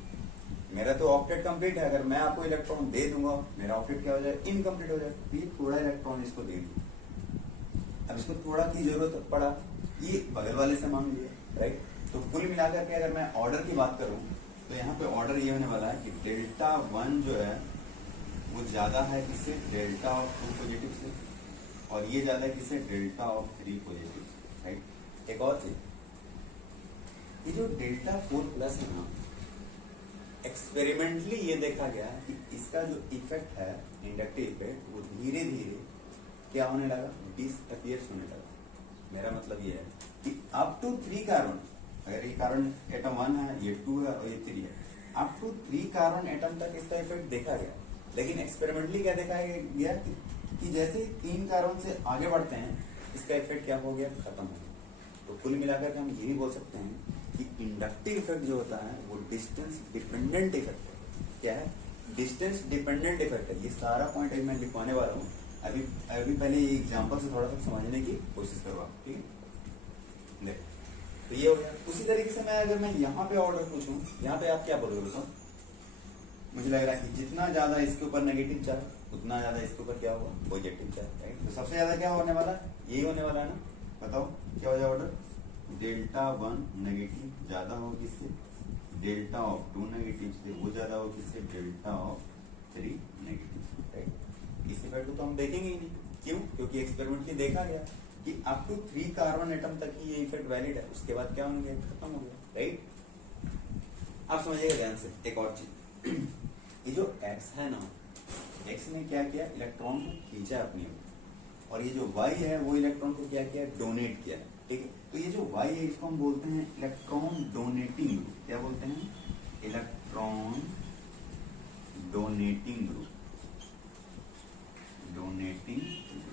मेरा तो ऑक्टेट कंप्लीट है, अगर मैं आपको इलेक्ट्रॉन दे दूंगा मेरा ऑक्टेट क्या हो जाए, इनकम्प्लीट हो जाए, तो ये थोड़ा इलेक्ट्रॉन इसको दे दूं। अब इसको थोड़ा की जरूरत पड़ा, ये बगल वाले से मांग लिया, राइट। तो कुल मिलाकर के अगर मैं ऑर्डर की बात करूं तो यहाँ पे ऑर्डर ये होने वाला है कि डेल्टा 1 जो है वो ज्यादा है किससे, डेल्टा ऑफ 2 पॉजिटिव से, और ये ज्यादा है किससे, डेल्टा ऑफ 3 पॉजिटिव, राइट। एक और चीज, ये जो डेल्टा 4 प्लस है ना, एक्सपेरिमेंटली ये देखा गया कि इसका जो इफेक्ट है इंडक्टिव इफेक्ट वो धीरे धीरे क्या होने लगा, डिसअपियर होने लगा। मेरा मतलब ये है कि अप टू 3 कार्बन, अगर ये कार्बन एटम 1 है, ये 2 है और ये 3 है, अप टू 3 कार्बन एटम तक इसका इफेक्ट देखा गया। लेकिन एक्सपेरिमेंटली क्या देखा गया कि जैसे 3 कार्बन से आगे बढ़ते हैं इसका इफेक्ट क्या हो गया, खत्म हो गया। तो कुल मिलाकर के हम ये भी बोल सकते हैं कि इंडक्टिव इफेक्ट जो होता है वो डिस्टेंस डिपेंडेंट इफेक्ट है। क्या है, डिस्टेंस डिपेंडेंट इफेक्ट है। ये सारा पॉइंट मैं लिखवाने वाला हूँ, अभी पहले ये एग्जाम्पल से थोड़ा सा समझने की कोशिश करवा, ठीक है। देख तो ये हो गया। उसी तरीके से मैं अगर मैं यहाँ पे ऑर्डर पूछूं, यहाँ पे आप क्या बोलोगे दोस्तों, मुझे लग रहा है कि जितना ज्यादा इसके ऊपर नेगेटिव चार्ज उतना ज्यादा इसके ऊपर क्या होगा, पॉजिटिव चार्ज, राइट। तो सबसे ज्यादा क्या होने वाला है, यही होने वाला है ना, बताओ क्या हो जाए ऑर्डर, डेल्टा 1 नेगेटिव ज्यादा हो किससे, डेल्टा ऑफ 2 नेगेटिव से, वो ज्यादा हो किससे, डेल्टा ऑफ 3 नेगेटिव, राइट। इस इफेक्ट को तो हम देखेंगे ही नहीं, क्यों, क्योंकि एक्सपेरिमेंट में देखा गया कि अप टू 3 कार्बन एटम तक ही ये इफेक्ट वैलिड है, उसके बाद क्या होंगे, खत्म हो गया, राइट। आप समझिएगा ध्यान से। एक और चीज, ये जो X है ना, X ने क्या किया, इलेक्ट्रॉन को खींचा अपनी ओर, और ये जो Y है वो इलेक्ट्रॉन को क्या किया, डोनेट किया, ठीक है। तो ये जो Y है इसको हम बोलते हैं इलेक्ट्रॉन डोनेटिंग ग्रुप। क्या बोलते हैं, electron donating group, donating group.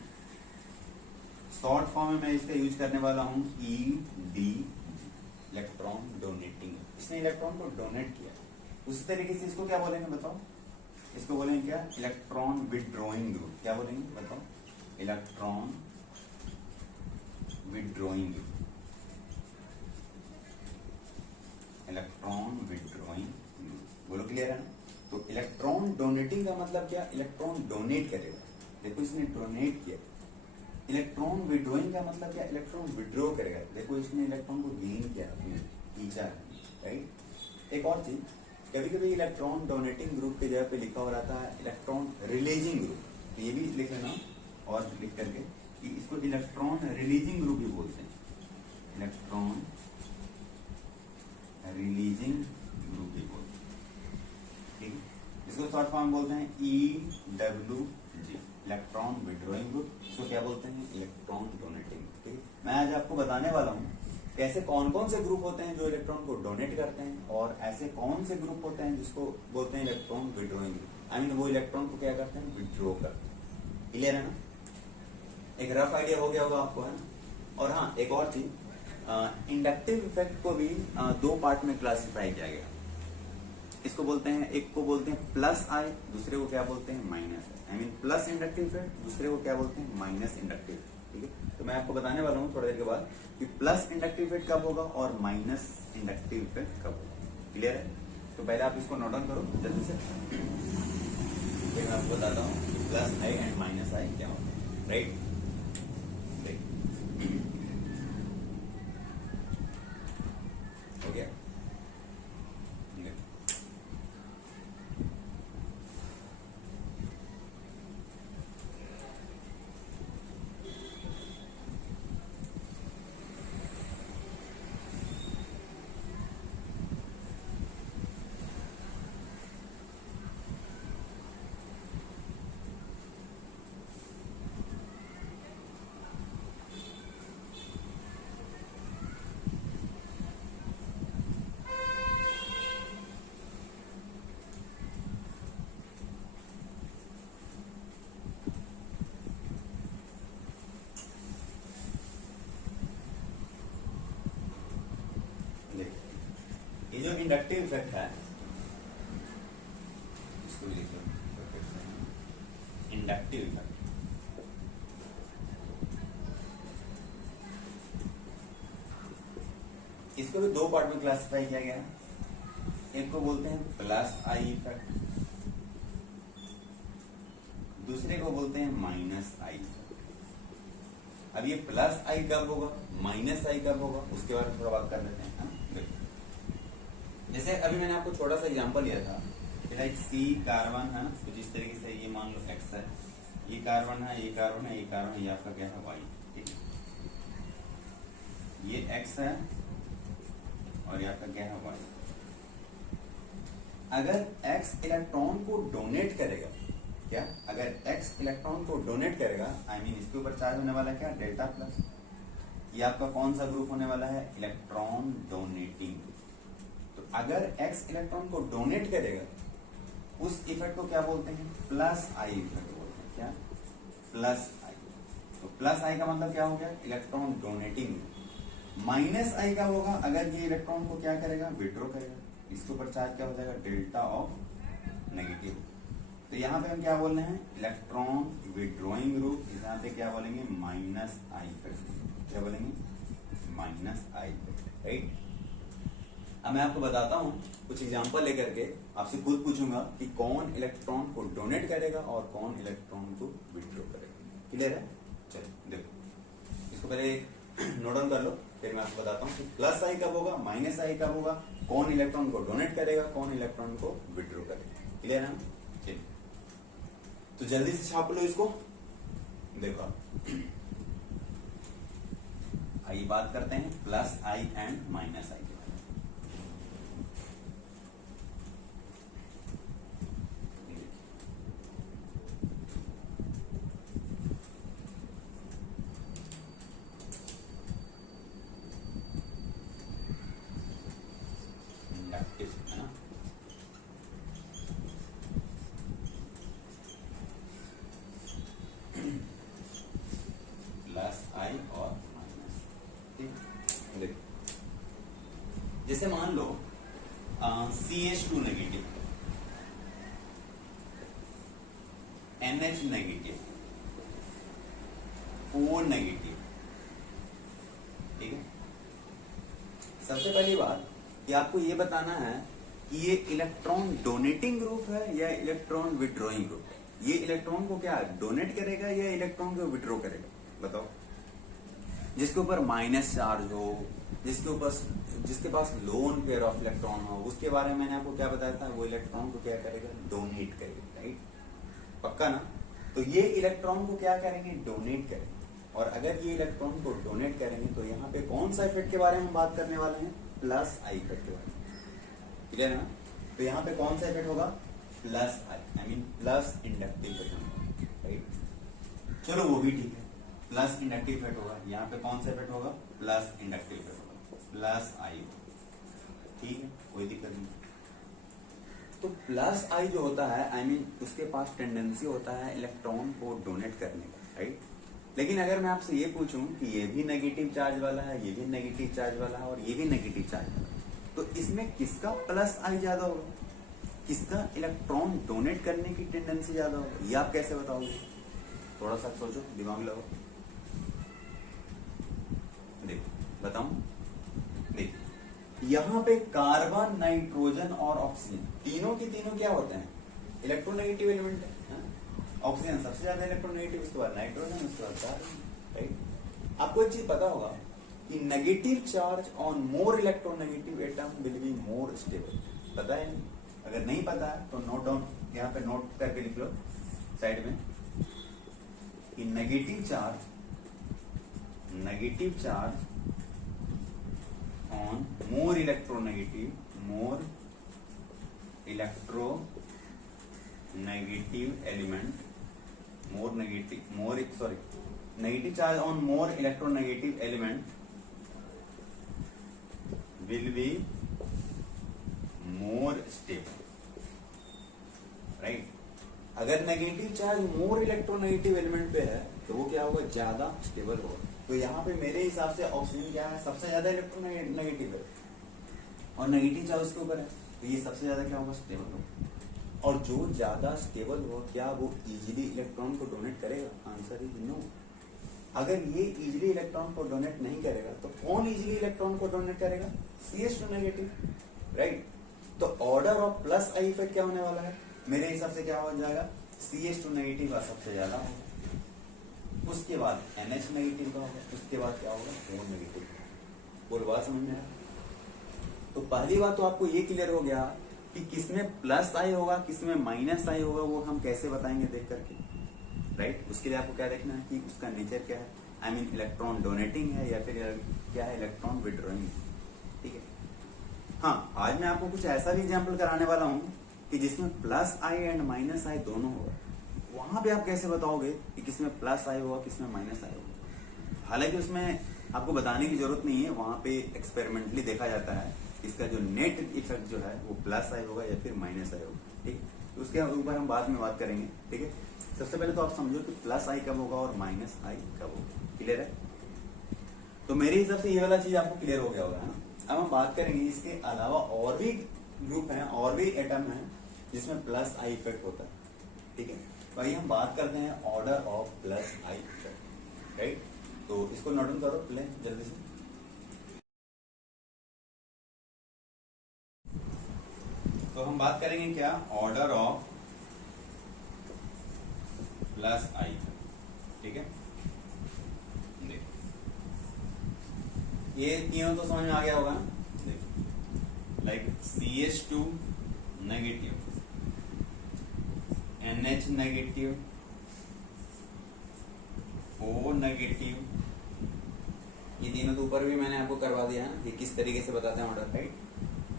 Short form में मैं इसका यूज करने वाला हूं ED, इलेक्ट्रॉन डोनेटिंग। इसने इलेक्ट्रॉन को डोनेट किया। उसी तरीके से इसको क्या बोलेंगे बताओ, इसको बोलेंगे क्या, इलेक्ट्रॉन विड्रॉइंग ग्रुप। क्या बोलेंगे बताओ, electron withdrawing group, electron withdrawing group. बोलो क्लियर है ना। तो इलेक्ट्रॉन डोनेटिंग का मतलब क्या, इलेक्ट्रॉन डोनेट करेगा। देखो इसने डोनेट किया। इलेक्ट्रॉन विड्रॉइंग का मतलब क्या, इलेक्ट्रॉन विड्रॉ करेगा। देखो इसने इलेक्ट्रॉन को गेन किया, खींचा, राइट। एक और चीज, कभी कभी इलेक्ट्रॉन डोनेटिंग ग्रुप की जगह पे लिखा हो रहता है इलेक्ट्रॉन रिलीजिंग ग्रुप, तो ये भी लिख लेना और लिख करके कि इसको इलेक्ट्रॉन रिलीजिंग ग्रुप भी बोलते हैं, इलेक्ट्रॉन रिलीजिंग ग्रुप भी बोलते हैं, ठीक है। इसको शॉर्ट फॉर्म बोलते हैं EWG, इलेक्ट्रॉन विड्रॉइंग ग्रुप। इसको क्या बोलते हैं, इलेक्ट्रॉन डोनेटिंग, ठीक है। मैं आज आपको बताने वाला हूँ कैसे कौन कौन से ग्रुप होते हैं जो इलेक्ट्रॉन को डोनेट करते हैं, और ऐसे कौन से ग्रुप होते हैं जिसको बोलते हैं electron withdrawing group. I mean वो इलेक्ट्रॉन को क्या करते हैं, विड्रॉ करते हैं। क्लियर है ना, एक रफ आइडिया हो गया होगा आपको, है ना। और हाँ, एक और चीज, इंडक्टिव इफेक्ट को भी दो पार्ट में क्लासिफाई किया गया। इसको बोलते हैं, एक को बोलते हैं प्लस आई, दूसरे को क्या बोलते हैं, minus I. I mean plus inductive effect, दूसरे को क्या बोलते हैं, माइनस इंडक्टिव, ठीक है। तो मैं आपको बताने वाला हूँ थोड़ी देर के बाद कि प्लस इंडक्टिव इफेक्ट कब होगा और माइनस इंडक्टिव इफेक्ट कब होगा। क्लियर है, तो पहले आप इसको नोट डाउन करो जल्दी से, फिर मैं आपको बताता हूँ प्लस आई एंड माइनस आई क्या होता है, राइट। हो गया, ये जो इंडक्टिव इफेक्ट है इसको लिख लो, इंडक्टिव इफेक्ट। इसको भी दो पार्ट में क्लासिफाई किया गया है। एक को बोलते हैं प्लस आई इफेक्ट, दूसरे को बोलते हैं माइनस आई। अब ये प्लस आई कब होगा, माइनस आई कब होगा, उसके बारे में थोड़ा बात कर लेते हैं। जैसे अभी मैंने आपको छोटा सा एग्जांपल लिया था कि लाइक सी कार्बन है, कुछ इस तरीके से, ये मान लो एक्स है, ये कार्बन है, ये कार्बन है, ये कार्बन है, ये आपका क्या है, वाई, ठीक है। ये एक्स है और ये आपका क्या है, वाई। अगर एक्स इलेक्ट्रॉन को डोनेट करेगा, क्या, अगर एक्स इलेक्ट्रॉन को डोनेट करेगा, आई मीन इसके ऊपर चार्ज होने वाला क्या, डेल्टा प्लस। ये आपका कौन सा ग्रुप होने वाला है, इलेक्ट्रॉन डोनेटिंग। तो अगर x इलेक्ट्रॉन को डोनेट करेगा, उस इफेक्ट को क्या बोलते हैं, प्लस आई इफेक्ट बोलते हैं। क्या, प्लस आई। तो प्लस आई का मतलब क्या हो गया, इलेक्ट्रॉन डोनेटिंग। माइनस आई का होगा अगर ये इलेक्ट्रॉन को क्या करेगा, विड्रॉ करेगा, इसके ऊपर चार्ज क्या हो जाएगा, डेल्टा ऑफ नेगेटिव। तो यहाँ पे हम क्या बोल रहे हैं, इलेक्ट्रॉन विड्रॉइंग ग्रुप। यहाँ पे क्या बोलेंगे, माइनस आई इफेक्ट। क्या बोलेंगे, माइनस आई इफेक्ट, राइट। अब मैं आपको बताता हूं कुछ एग्जांपल लेकर के, आपसे खुद पूछूंगा कि कौन इलेक्ट्रॉन को डोनेट करेगा और कौन इलेक्ट्रॉन को विड्रॉ करेगा। क्लियर है, चलो देखो, इसको पहले नोट डाउन कर लो, फिर मैं आपको बताता हूँ कि प्लस आई कब होगा, माइनस आई कब होगा, कौन इलेक्ट्रॉन को डोनेट करेगा, कौन इलेक्ट्रॉन को विड्रॉ करेगा। क्लियर है, चलिए तो जल्दी से छाप लो इसको। देखो आइए बात करते हैं प्लस आई एंड माइनस आई। जैसे मान लो CH2 negative, NH negative, O negative, ठीक है। सबसे पहली बात कि आपको ये बताना है कि ये इलेक्ट्रॉन डोनेटिंग ग्रुप है या इलेक्ट्रॉन विड्रॉइंग ग्रुप है। ये इलेक्ट्रॉन को क्या डोनेट करेगा या इलेक्ट्रॉन को विड्रॉ करेगा, बताओ। जिसके ऊपर माइनस चार्ज हो, जिसके पास लोन पेयर ऑफ इलेक्ट्रॉन हो, उसके बारे में मैंने आपको क्या बताया था, वो इलेक्ट्रॉन को क्या करेगा, डोनेट करेगा, राइट, पक्का ना। तो ये इलेक्ट्रॉन को क्या करेंगे, डोनेट करेंगे। और अगर ये इलेक्ट्रॉन को डोनेट करेंगे तो यहाँ पे कौन सा इफेक्ट के बारे में बात करने वाले हैं, प्लस आई इफेक्ट के बारे में, क्लियर है ना। तो यहाँ पे कौन सा इफेक्ट होगा, plus I mean plus inductive effect, right. चलो वो भी ठीक है, प्लस इंडक्टिव इफेक्ट होगा। यहाँ पे कौन सा इफेक्ट होगा, प्लस इंडक्टिव इफेक्ट होगा, प्लस आई, ठीक है, कोई दिक्कत नहीं। तो प्लस आई जो होता है, आई मीन उसके पास टेंडेंसी होता है इलेक्ट्रॉन को डोनेट करने का, राइट। लेकिन अगर मैं आपसे ये पूछूं कि ये भी नेगेटिव चार्ज वाला है, ये भी नेगेटिव चार्ज वाला है और ये भी नेगेटिव चार्ज वाला है, तो इसमें किसका प्लस आई ज्यादा होगा, किसका इलेक्ट्रॉन डोनेट करने की टेंडेंसी ज्यादा होगा, ये आप कैसे बताओगे, थोड़ा सा सोचो, दिमाग लगाओ, देखो बताऊं। देखिए यहाँ पे कार्बन, नाइट्रोजन और ऑक्सीजन तीनों के तीनों क्या होते हैं, इलेक्ट्रोनेगेटिव एलिमेंट है। ऑक्सीजन सबसे ज्यादा इलेक्ट्रोनेगेटिव, उसके बाद नाइट्रोजन, उसके बाद कार्बन, राइट। आपको एक चीज पता होगा कि negative charge on more electronegative atom will be more stable, पता है नहीं? अगर नहीं पता है तो नोट डाउन, यहाँ पे नोट करके लिख लो साइड में कि negative charge on more electronegative element, negative charge on more electronegative element will be more stable, right। अगर negative charge more electronegative element पे है तो वो क्या होगा, ज्यादा स्टेबल होगा। तो यहाँ पे मेरे हिसाब से ऑक्सीजन क्या है, सबसे ज्यादा इलेक्ट्रोनेगेटिव है और नेगेटिव चार्ज उसके ऊपर है, तो ये सबसे ज्यादा क्या होगा, स्टेबल होगा। और जो ज्यादा स्टेबल होगा क्या वो इजीली इलेक्ट्रॉन को डोनेट करेगा, आंसर इज नो। अगर ये इजीली इलेक्ट्रॉन को डोनेट नहीं करेगा तो कौन इजीली इलेक्ट्रॉन को डोनेट करेगा, CH2 नेगेटिव, राइट। तो order of plus I effect क्या होने वाला है, मेरे हिसाब से क्या हो जाएगा, CH2 नेगेटिव का सबसे ज्यादा होगा, उसके बाद NH नेगेटिव का होगा, उसके बाद क्या होगा, O नेगेटिव। बोल बात समझ में आया। तो पहली बात तो आपको ये क्लियर हो गया कि किसमें प्लस आई होगा, किसमें माइनस आई होगा, वो हम कैसे बताएंगे देख करके, राइट। उसके लिए आपको क्या देखना है कि उसका नेचर क्या है, आई मीन इलेक्ट्रॉन डोनेटिंग है या फिर क्या है, इलेक्ट्रॉन विड्रॉइंग, ठीक है। हाँ, आज मैं आपको कुछ ऐसा भी एग्जाम्पल कराने वाला हूँ कि जिसमें प्लस आई एंड माइनस आई दोनों होगा। वहां पे आप कैसे बताओगे कि किसमें प्लस आई होगा, किसमें माइनस आई होगा। हालांकि उसमें आपको बताने की जरूरत नहीं है, वहां पे एक्सपेरिमेंटली देखा जाता है इसका जो नेट इफेक्ट जो है वो प्लस आई होगा या फिर माइनस आई होगा, ठीक। तो उसके ऊपर हम बाद में बात करेंगे, ठीक है। सबसे पहले तो आप समझो कि प्लस आई कब होगा और माइनस आई कब होगा, क्लियर है। तो मेरे हिसाब से ये वाला चीज आपको क्लियर हो गया होगा, है ना। अब हम बात करेंगे इसके अलावा और भी ग्रुप हैं और भी एटम हैं जिसमें प्लस आई इफेक्ट होता है, ठीक है। भाई हम बात करते हैं order of plus I effect, right. तो इसको नोट डाउन करो प्ले जल्दी से। तो हम बात करेंगे क्या, ऑर्डर ऑफ प्लस आई, ठीक है। ये तीनों तो समझ में आ गया होगा ना, देखो like CH2 negative, NH negative, O negative, ये तीनों तो ऊपर भी मैंने आपको करवा दिया है कि किस तरीके से बताते हैं ऑर्डर, राइट।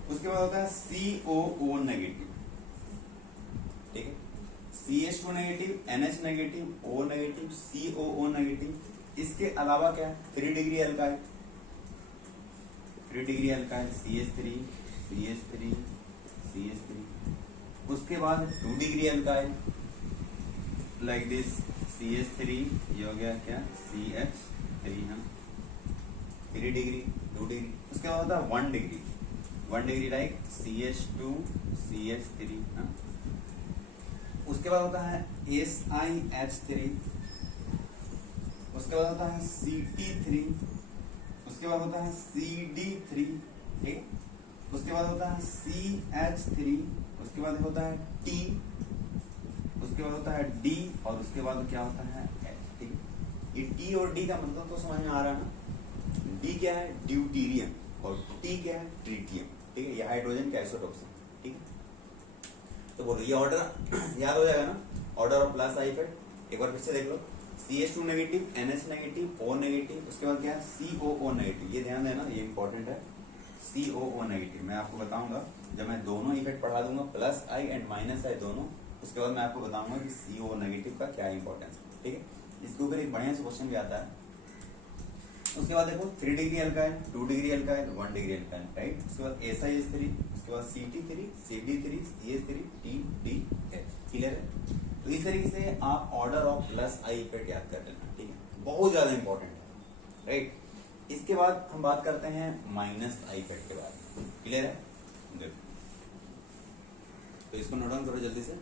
उसके बाद होता है COO नेगेटिव, ठीक है। CH2 negative, NH negative, O negative, COO negative. इसके अलावा क्या, 3 degree alkyl, 3 degree alkyl, CH3, CH3, CH3। उसके बाद 2 degree alkyl like this CH3, ये हो गया क्या, CH3, हाँ 3 डिग्री, 2 डिग्री। उसके बाद होता है 1 degree, 1 degree like CH2, CH3, हाँ। उसके बाद होता है SiH3, उसके बाद होता है Ct3, उसके बाद होता है CD3, ठीक। उसके बाद होता है CH3, उसके बाद होता है T, उसके बाद होता है डी, और उसके बाद क्या होता है एच। ठीक है, ये टी और डी का मतलब तो समझ में आ रहा है ना। डी क्या है, ड्यूटीरियम, और टी क्या है, ट्रीटियम। ठीक है, ये हाइड्रोजन का आइसोटोप्स है। ठीक है, तो बोलो ये ऑर्डर याद हो जाएगा ना, order of plus I effect. एक बार फिर से देख लो, CH2 negative, NH negative, O negative, उसके बाद क्या है COO नेगेटिव। ये ध्यान देना, ये इंपॉर्टेंट है। COO नेगेटिव मैं आपको बताऊंगा जब मैं दोनों इफेक्ट पढ़ा दूंगा, प्लस आई एंड माइनस आई दोनों। उसके बाद मैं आपको बताऊंगा कि CO नेगेटिव का क्या इंपॉर्टेंस है। ठीक है, इसके ऊपर एक बढ़िया सा क्वेश्चन भी आता है। उसके बाद देखो 3 degree alkyl, 2 degree alkyl, 1 degree alkyl, right. उसके बाद SiS3, उसके बाद Ct3, Cd3, CH3, TDH। Clear है। तो इस तरीके से आप order of plus I effect याद कर लेना। ठीक है, बहुत ज्यादा इंपॉर्टेंट है, राइट। इसके बाद हम बात करते हैं माइनस आई इफेक्ट के बारे में। क्लियर है, देखो तो इसको नोट डाउन करो जल्दी से।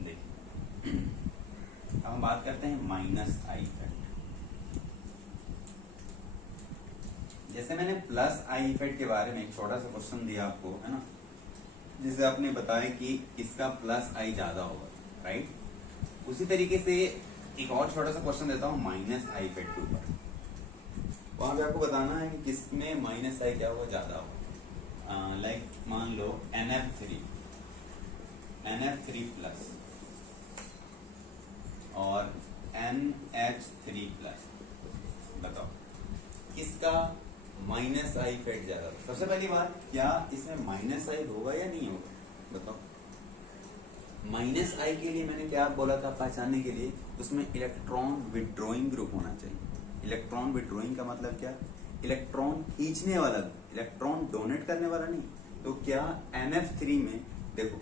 देखिए अब हम बात करते हैं माइनस आई इफेक्ट। जैसे मैंने प्लस आई इफेक्ट के बारे में एक छोटा सा क्वेश्चन दिया आपको, है ना, जिसे आपने बताया कि इसका प्लस आई ज्यादा होगा, राइट। उसी तरीके से एक और छोटा सा क्वेश्चन देता हूं माइनस आई इफेक्ट के ऊपर। वहां पे आपको बताना है कि किसमें माइनस आई क्या होगा, ज्यादा होगा। लाइक मान लो NF3 प्लस और NH3 प्लस, बताओ किसका माइनस आई इफेक्ट ज्यादा होगा। सबसे पहली बात, क्या इसमें माइनस आई होगा या नहीं होगा, बताओ। माइनस आई के लिए मैंने क्या बोला था पहचानने के लिए, उसमें इलेक्ट्रॉन विड्रॉइंग ग्रुप होना चाहिए। इलेक्ट्रॉन विड्रॉइंग का मतलब क्या, इलेक्ट्रॉन खींचने वाला, इलेक्ट्रॉन डोनेट करने वाला नहीं। तो क्या NF3 में देखो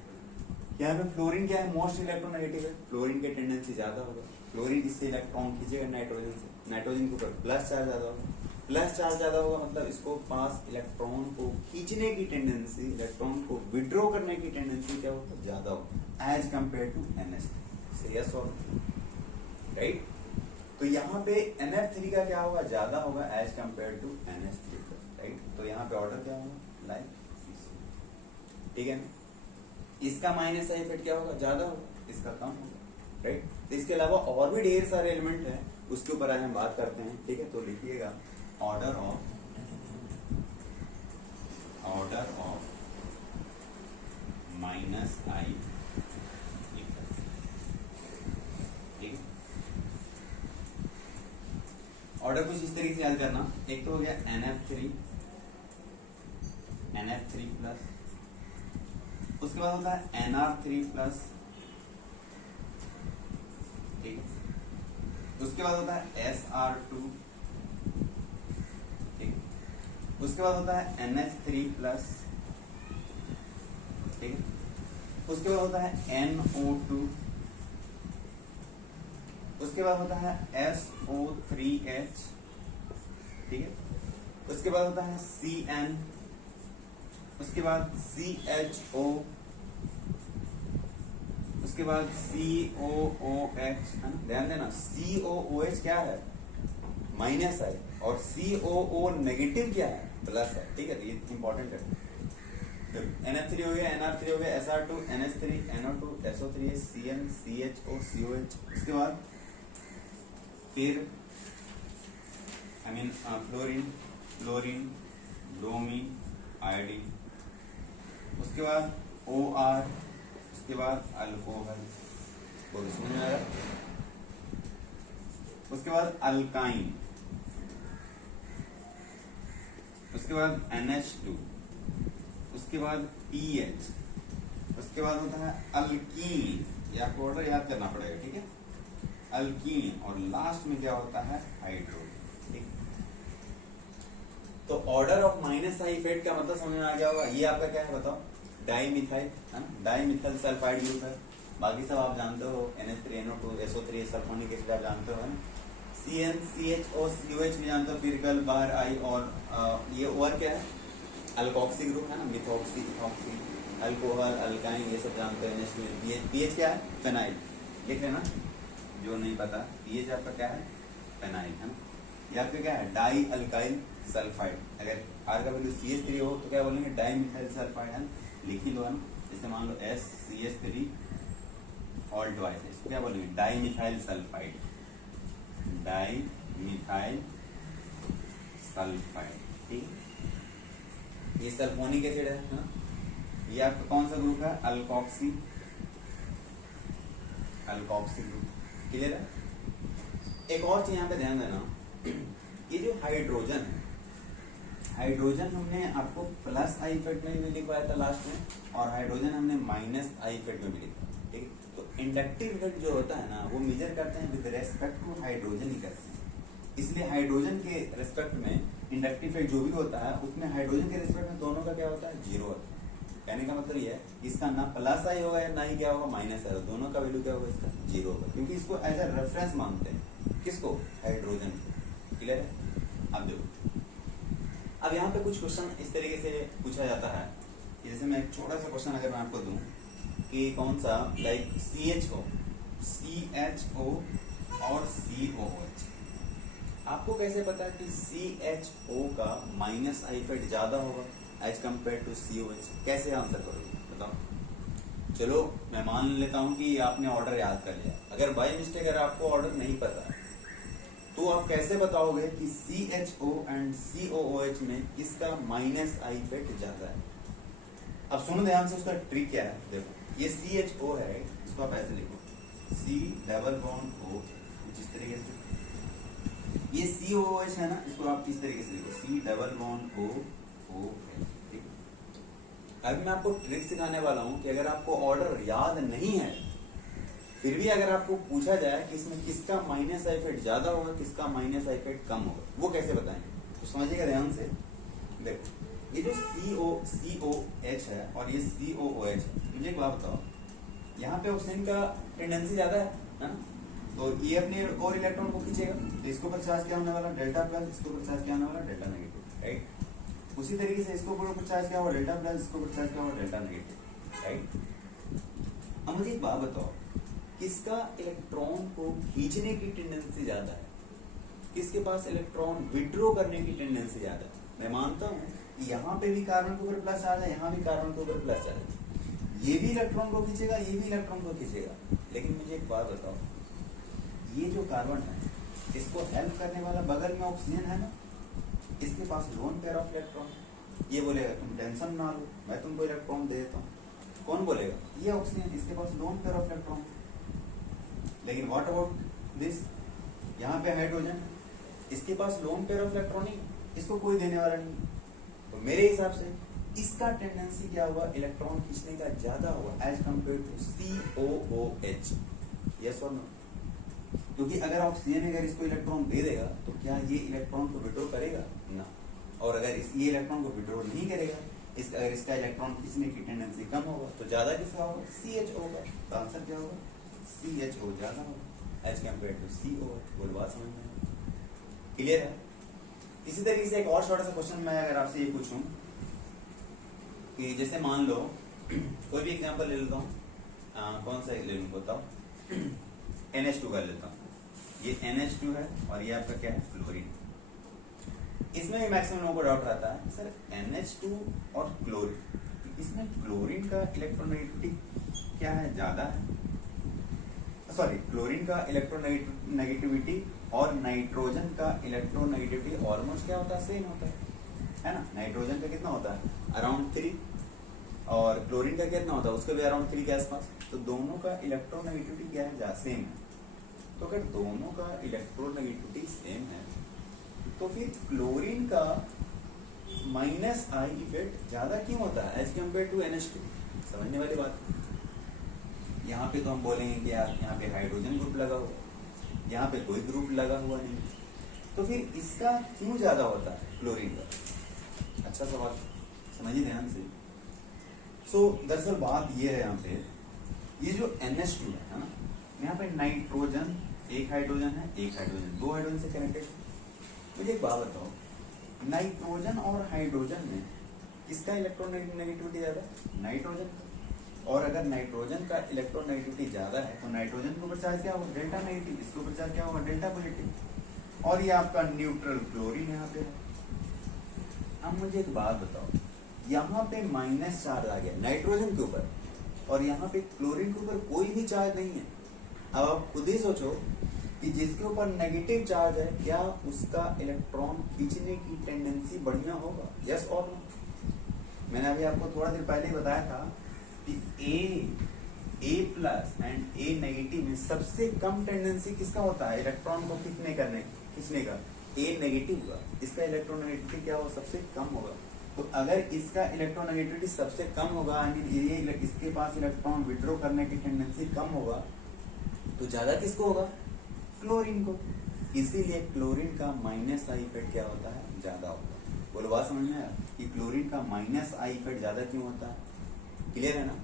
यहाँ पे फ्लोरीन क्या है, मोस्ट इलेक्ट्रोनेगेटिव है, फ्लोरीन की टेंडेंसी ज्यादा होगा। फ्लोरीन इससे इलेक्ट्रॉन खींचेगा नाइट्रोजन से, नाइट्रोजन के ऊपर प्लस चार्ज ज्यादा होगा। प्लस चार्ज ज्यादा होगा मतलब इसको पास इलेक्ट्रॉन को खींचने की टेंडेंसी, इलेक्ट्रॉन को विड्रॉ करने की टेंडेंसी क्या होगा, ज्यादा होगा as compare to NH3। Yes और राइट। तो यहाँ पे NF3 का क्या होगा, ज्यादा होगा as compare to NH3, right. तो यहाँ पे ऑर्डर क्या होगा, लाइक, ठीक है। इसका माइनस आई इफेक्ट क्या होगा, ज्यादा होगा, इसका कम होगा, राइट। तो इसके अलावा और भी ढेर सारे एलिमेंट हैं, उसके ऊपर आज हम बात करते हैं। ठीक है, तो लिखिएगा order of minus I effect. ठीक है, ऑर्डर कुछ इस तरीके से याद करना। एक तो हो गया NF3 प्लस, उसके बाद होता है NR3 प्लस, ठीक है। उसके बाद होता है SR2, ठीक। उसके बाद होता है NH3 प्लस, ठीक है। उसके बाद होता है NO2, उसके बाद होता है SO3H, ठीक है। उसके बाद होता है CN, उसके बाद CHO, उसके बाद COOH, है ना। ध्यान देना COOH क्या है, माइनस है, और COO नेगेटिव क्या है, प्लस है। ठीक है, ये इंपॉर्टेंट है। तो NF3 हो गया, NR3 हो गया, SR2, NH3, NO2, SO3, CN, CHO, COH। उसके बाद फिर फ्लोरीन, ब्रोमीन, आयोडीन। उसके बाद OR, उसके बाद अल्कोहल, बोलो समझ में आ रहा है। उसके बाद अल्काइन, उसके बाद NH2, उसके बाद PH, उसके बाद होता है अल्कीन। ये आपको ऑर्डर याद करना पड़ेगा, ठीक है। अल्कीन, और लास्ट में क्या होता है, हाइड्रोजन। ठीक, तो order of minus I effect का मतलब समझ में आ गया होगा। ये आपका क्या है बताओ, डाइमिथाइल, है ना, डाइमिथाइल सल्फाइड ग्रुप है। बाकी सब आप जानते हो, NH3NO2 SO3 सल्फोनिक एसिड आप जानते हो, है ना। CN CHO COH भी जानते हो, फिर कल बाहर आई। और ये और क्या है, अल्कोक्सी ग्रुप है ना, मिथॉक्सी, इथॉक्सी, अल्कोहल, अल्काइन, ये सब जानते हो। पीएच क्या है, फेनाइल, लिख लेना जो नहीं पता। पीएच आपका क्या है, फेनाइल, है ना। ये आपका क्या है, डाई अल्काइल सल्फाइड। अगर आर का वैल्यू CH3 हो तो क्या बोलेंगे, डाई मिथाइल सल्फाइड, है ना, लिख ही लो, है ना। जैसे मान लो SCH3 ऑल्ट वाई से, इसको क्या बोलेंगे, डाइमिथाइल सल्फाइड, डाइमिथाइल सल्फाइड, ठीक। ये सल्फोनिक एसिड है ना? ये आपका कौन सा ग्रुप है, अल्कोक्सी, अल्कोक्सी ग्रुप, क्लियर है। एक और चीज यहाँ पे ध्यान देना, ये जो हाइड्रोजन है, हाइड्रोजन हमने आपको प्लस आई इफेक्ट में भी लिखवाया था लास्ट में, और हाइड्रोजन हमने माइनस आई इफेक्ट में भी लिखा, ठीक। तो इंडक्टिव इफेक्ट जो होता है ना, वो मेजर करते हैं विद रेस्पेक्ट टू हाइड्रोजन ही करते हैं, इसलिए हाइड्रोजन के रेस्पेक्ट में इंडक्टिव इफेक्ट जो भी होता है उसमें हाइड्रोजन के रेस्पेक्ट में दोनों का क्या होता है, जीरो होता है। कहने का मतलब ये है, इसका ना प्लस आई होगा या ना ही क्या होगा, माइनस आई, दोनों का वैल्यू क्या होगा, इसका जीरो होगा, क्योंकि इसको एज ए रेफरेंस मानते हैं, किसको, हाइड्रोजन को, क्लियर है। अब देखो, अब यहाँ पे कुछ क्वेश्चन इस तरीके से पूछा जाता है, जैसे मैं एक छोटा सा क्वेश्चन अगर मैं आपको दूं कि कौन सा, लाइक CHO और COOH, आपको कैसे पता है कि CHO का माइनस आई इफेक्ट ज्यादा होगा एज कम्पेयर टू COH, कैसे आंसर करोगे बताओ। चलो मैं मान लेता हूं कि आपने ऑर्डर याद कर लिया, अगर बाय मिस्टेक अगर आपको ऑर्डर नहीं पता है तो आप कैसे बताओगे कि CHO एंड COOH में किसका माइनस आई इफेक्ट ज्यादा है। अब सुनो ध्यान से, उसका ट्रिक क्या है, देखो ये CHO है, इसको आप ऐसे लिखो, C डबल बॉन्ड O, कुछ इस तरीके से। ये COOH है ना, इसको आप इस तरीके से लिखो, C डबल बॉन्ड OH, ठीक। अब मैं आपको ट्रिक सिखाने वाला हूं कि अगर आपको ऑर्डर याद नहीं है, फिर भी अगर आपको पूछा जाए कि इसमें किसका माइनस आई इफेक्ट ज्यादा होगा, किसका माइनस आई इफेक्ट कम होगा, वो कैसे बताएंगे, तो समझिएगा ध्यान से। देखो ये जो COH है और ये COOH है, मुझे एक बात बताओ, यहाँ पे ऑक्सीजन का टेंडेंसी ज्यादा है ना, तो ये अपने और इलेक्ट्रॉन को खींचेगा, तो इसके ऊपर चार्ज क्या होने वाला, डेल्टा प्लस, इसके ऊपर चार्ज क्या होने वाला, डेल्टा नेगेटिव, राइट। उसी तरीके से इसके ऊपर चार्ज क्या होगा, डेल्टा प्लस, इसके ऊपर चार्ज क्या होगा, डेल्टा नेगेटिव, राइट। अब मुझे एक बात बताओ, किसका इलेक्ट्रॉन को खींचने की टेंडेंसी ज्यादा है, किसके पास इलेक्ट्रॉन विड्रॉ करने की टेंडेंसी ज्यादा है। मैं मानता हूं कि यहाँ पे भी कार्बन के ऊपर प्लस चार्ज है, यहाँ भी कार्बन के ऊपर प्लस चार्ज है, ये भी इलेक्ट्रॉन को खींचेगा, ये भी इलेक्ट्रॉन को खींचेगा, लेकिन मुझे एक बात बताओ, ये जो कार्बन है इसको हेल्प करने वाला बगल में ऑक्सीजन है ना, इसके पास लोन पेयर ऑफ इलेक्ट्रॉन, ये बोलेगा तुम टेंशन ना लो, मैं तुमको इलेक्ट्रॉन दे देता हूँ, कौन बोलेगा, ये ऑक्सीजन, इसके पास लोन पेयर ऑफ इलेक्ट्रॉन। लेकिन व्हाट अबाउट दिस, यहाँ पे हाइड्रोजन, इसके पास लोन पेयर ऑफ इलेक्ट्रॉन नहीं, इसको कोई देने वाला नहीं, तो मेरे हिसाब से इसका टेंडेंसी क्या होगा, इलेक्ट्रॉन खींचने का ज्यादा होगा as compare to COOH, yes और नो। क्योंकि अगर ऑक्सीजन अगर इसको इलेक्ट्रॉन दे देगा तो क्या ये इलेक्ट्रॉन को विड्रॉ करेगा ना, और अगर ये इलेक्ट्रॉन को विड्रॉ नहीं करेगा, अगर इसका इलेक्ट्रॉन खींचने की टेंडेंसी कम होगा तो ज्यादा किसका होगा, CHO होगा, तो आंसर क्या होगा, CHO ज्यादा होगा एज कम्पेयर टू COH। बोल बात समझ में क्लियर है। इसी तरीके से एक और छोटा सा क्वेश्चन मैं अगर आपसे ये पूछूं कि जैसे मान लो कोई भी एग्जांपल ले लेता हूँ, कौन सा ले लूँ बताओ, NH2 का लेता हूँ, ये NH2 है और ये आपका क्या है, क्लोरीन। इसमें भी मैक्सिमम लोगों को डाउट रहता है सर NH2 और क्लोरीन, इसमें क्लोरीन का इलेक्ट्रोनेगेटिविटी क्या है, ज्यादा है, सॉरी क्लोरीन का इलेक्ट्रोनेगेटिविटी और नाइट्रोजन का इलेक्ट्रोनेगेटिविटी ऑलमोस्ट क्या होता है, सेम होता है ना। नाइट्रोजन का कितना होता है, अराउंड 3, और क्लोरीन का कितना होता है, उसका भी अराउंड 3 के आसपास, तो दोनों का इलेक्ट्रोनेगेटिविटी क्या है, सेम है। तो अगर दोनों का इलेक्ट्रोनेगेटिविटी सेम है तो फिर क्लोरीन का माइनस आई इफेक्ट ज्यादा क्यों होता है एज कम्पेयर टू NH2, समझने वाली बात। यहाँ पे तो हम बोलेंगे कि यार यहाँ पे हाइड्रोजन ग्रुप लगा हुआ, यहाँ पे कोई ग्रुप लगा हुआ नहीं, तो फिर इसका क्यों ज्यादा होता है क्लोरीन का, अच्छा सवाल, समझिए ध्यान से। सो दरअसल बात ये है, यहाँ पे ये जो NH2 है ना, यहाँ पे नाइट्रोजन, एक हाइड्रोजन है, एक हाइड्रोजन, 2 हाइड्रोजन से कनेक्टेड। मुझे एक बात बताओ, नाइट्रोजन और हाइड्रोजन में किसका इलेक्ट्रोनेगेटिविटी ज्यादा, नाइट्रोजन का। और अगर नाइट्रोजन का इलेक्ट्रोनेगेटिविटी ज्यादा है तो नाइट्रोजन के ऊपर चार्ज क्या होगा, डेल्टा नेगेटिव, इसके ऊपर चार्ज क्या होगा, डेल्टा पॉजिटिव, और ये आपका न्यूट्रल क्लोरीन यहाँ पे। अब मुझे एक बात बताओ, यहाँ पे माइनस चार्ज आ गया नाइट्रोजन के ऊपर, और यहाँ पे क्लोरीन के ऊपर कोई भी चार्ज नहीं है। अब आप खुद ही सोचो कि जिसके ऊपर नेगेटिव चार्ज है, क्या उसका इलेक्ट्रॉन खींचने की टेंडेंसी बढ़िया होगा? यस और नो? मैंने अभी आपको थोड़ा देर पहले ही बताया था कि ए प्लस एंड ए नेगेटिव में सबसे कम टेंडेंसी किसका होता है इलेक्ट्रॉन को खींचने का? ए नेगेटिव का। इसका इलेक्ट्रोनेगेटिविटी क्या होगा? सबसे कम होगा। तो अगर इसका इलेक्ट्रोनेगेटिविटी सबसे कम होगा, आई मीन ये इसके पास इलेक्ट्रॉन विड्रॉ करने की टेंडेंसी कम होगा, तो ज्यादा किसको होगा? क्लोरीन को। इसीलिए क्लोरीन का माइनस आई इफेक्ट क्या होता है? ज्यादा होता है। बोलो बात समझ में आया कि क्लोरीन का माइनस आई इफेक्ट ज्यादा क्यों होता है? क्लियर है ना?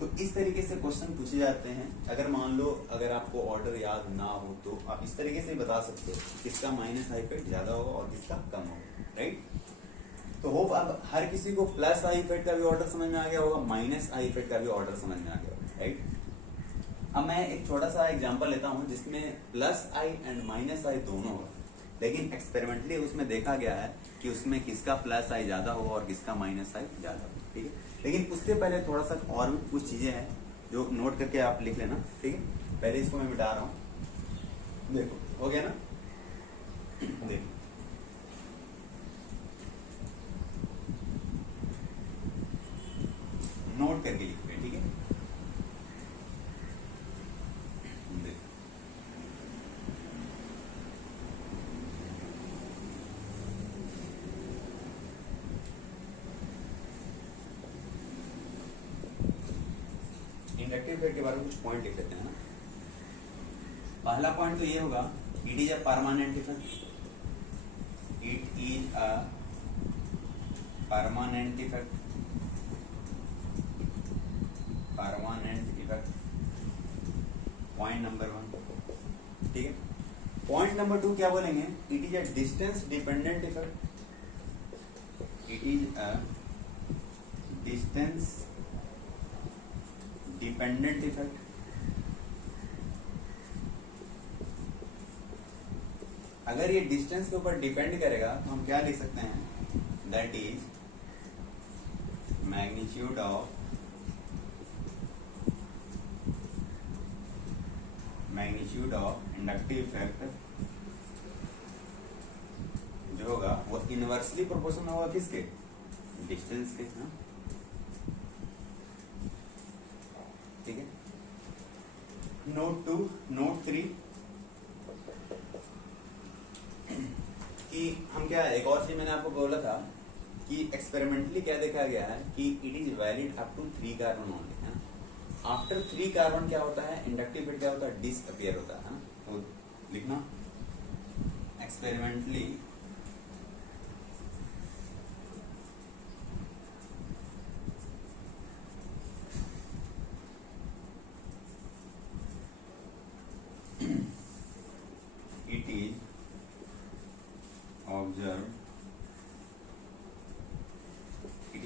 तो इस तरीके से क्वेश्चन पूछे जाते हैं। अगर मान लो अगर आपको ऑर्डर याद ना हो तो आप इस तरीके से बता सकते हो किसका माइनस आई इफेक्ट ज्यादा होगा और किसका कम होगा, राइट? तो होप अब हर किसी को प्लस आई इफेक्ट का भी ऑर्डर समझ में आ गया होगा, माइनस आई इफेक्ट का भी ऑर्डर समझ में आ गया होगा, राइट? अब मैं एक छोटा सा एग्जांपल लेता हूं जिसमें प्लस आई एंड माइनस आई दोनों होगा, लेकिन एक्सपेरिमेंटली उसमें देखा गया है कि उसमें किसका प्लस आई ज्यादा होगा और किसका माइनस आई ज्यादा होगा, ठीक है? लेकिन उससे पहले थोड़ा सा और भी कुछ चीजें हैं जो नोट करके आप लिख लेना, ठीक है? पहले इसको मैं मिटा रहा हूं। देखो हो गया ना? देखो नोट करके लिखते हैं, ठीक है? देखो इंडक्टिव इफेक्ट के बारे में कुछ पॉइंट लिख लेते हैं ना। पहला पॉइंट तो ये होगा, it is a permanent effect. It is a permanent effect. Permanent effect, point number 1, ठीक है? पॉइंट नंबर 2 क्या बोलेंगे? It is a distance dependent effect. It is a distance dependent effect. अगर ये डिस्टेंस के ऊपर डिपेंड करेगा तो हम क्या लिख सकते हैं? That is magnitude of inductive effect जो होगा वो इनवर्सली प्रोपोर्शनल होगा किसके? डिस्टेंस के, ना? ठीक है? नोट 2, नोट 3 कि हम क्या, एक और चीज मैंने आपको बोला था कि एक्सपेरिमेंटली क्या देखा गया है कि it is valid up to 3 carbon only, है ना? आफ्टर 3 कार्बन क्या होता है? इंडक्टिव इफेक्ट क्या होता है? डिसअपियर होता है ना? तो लिखना experimentally it is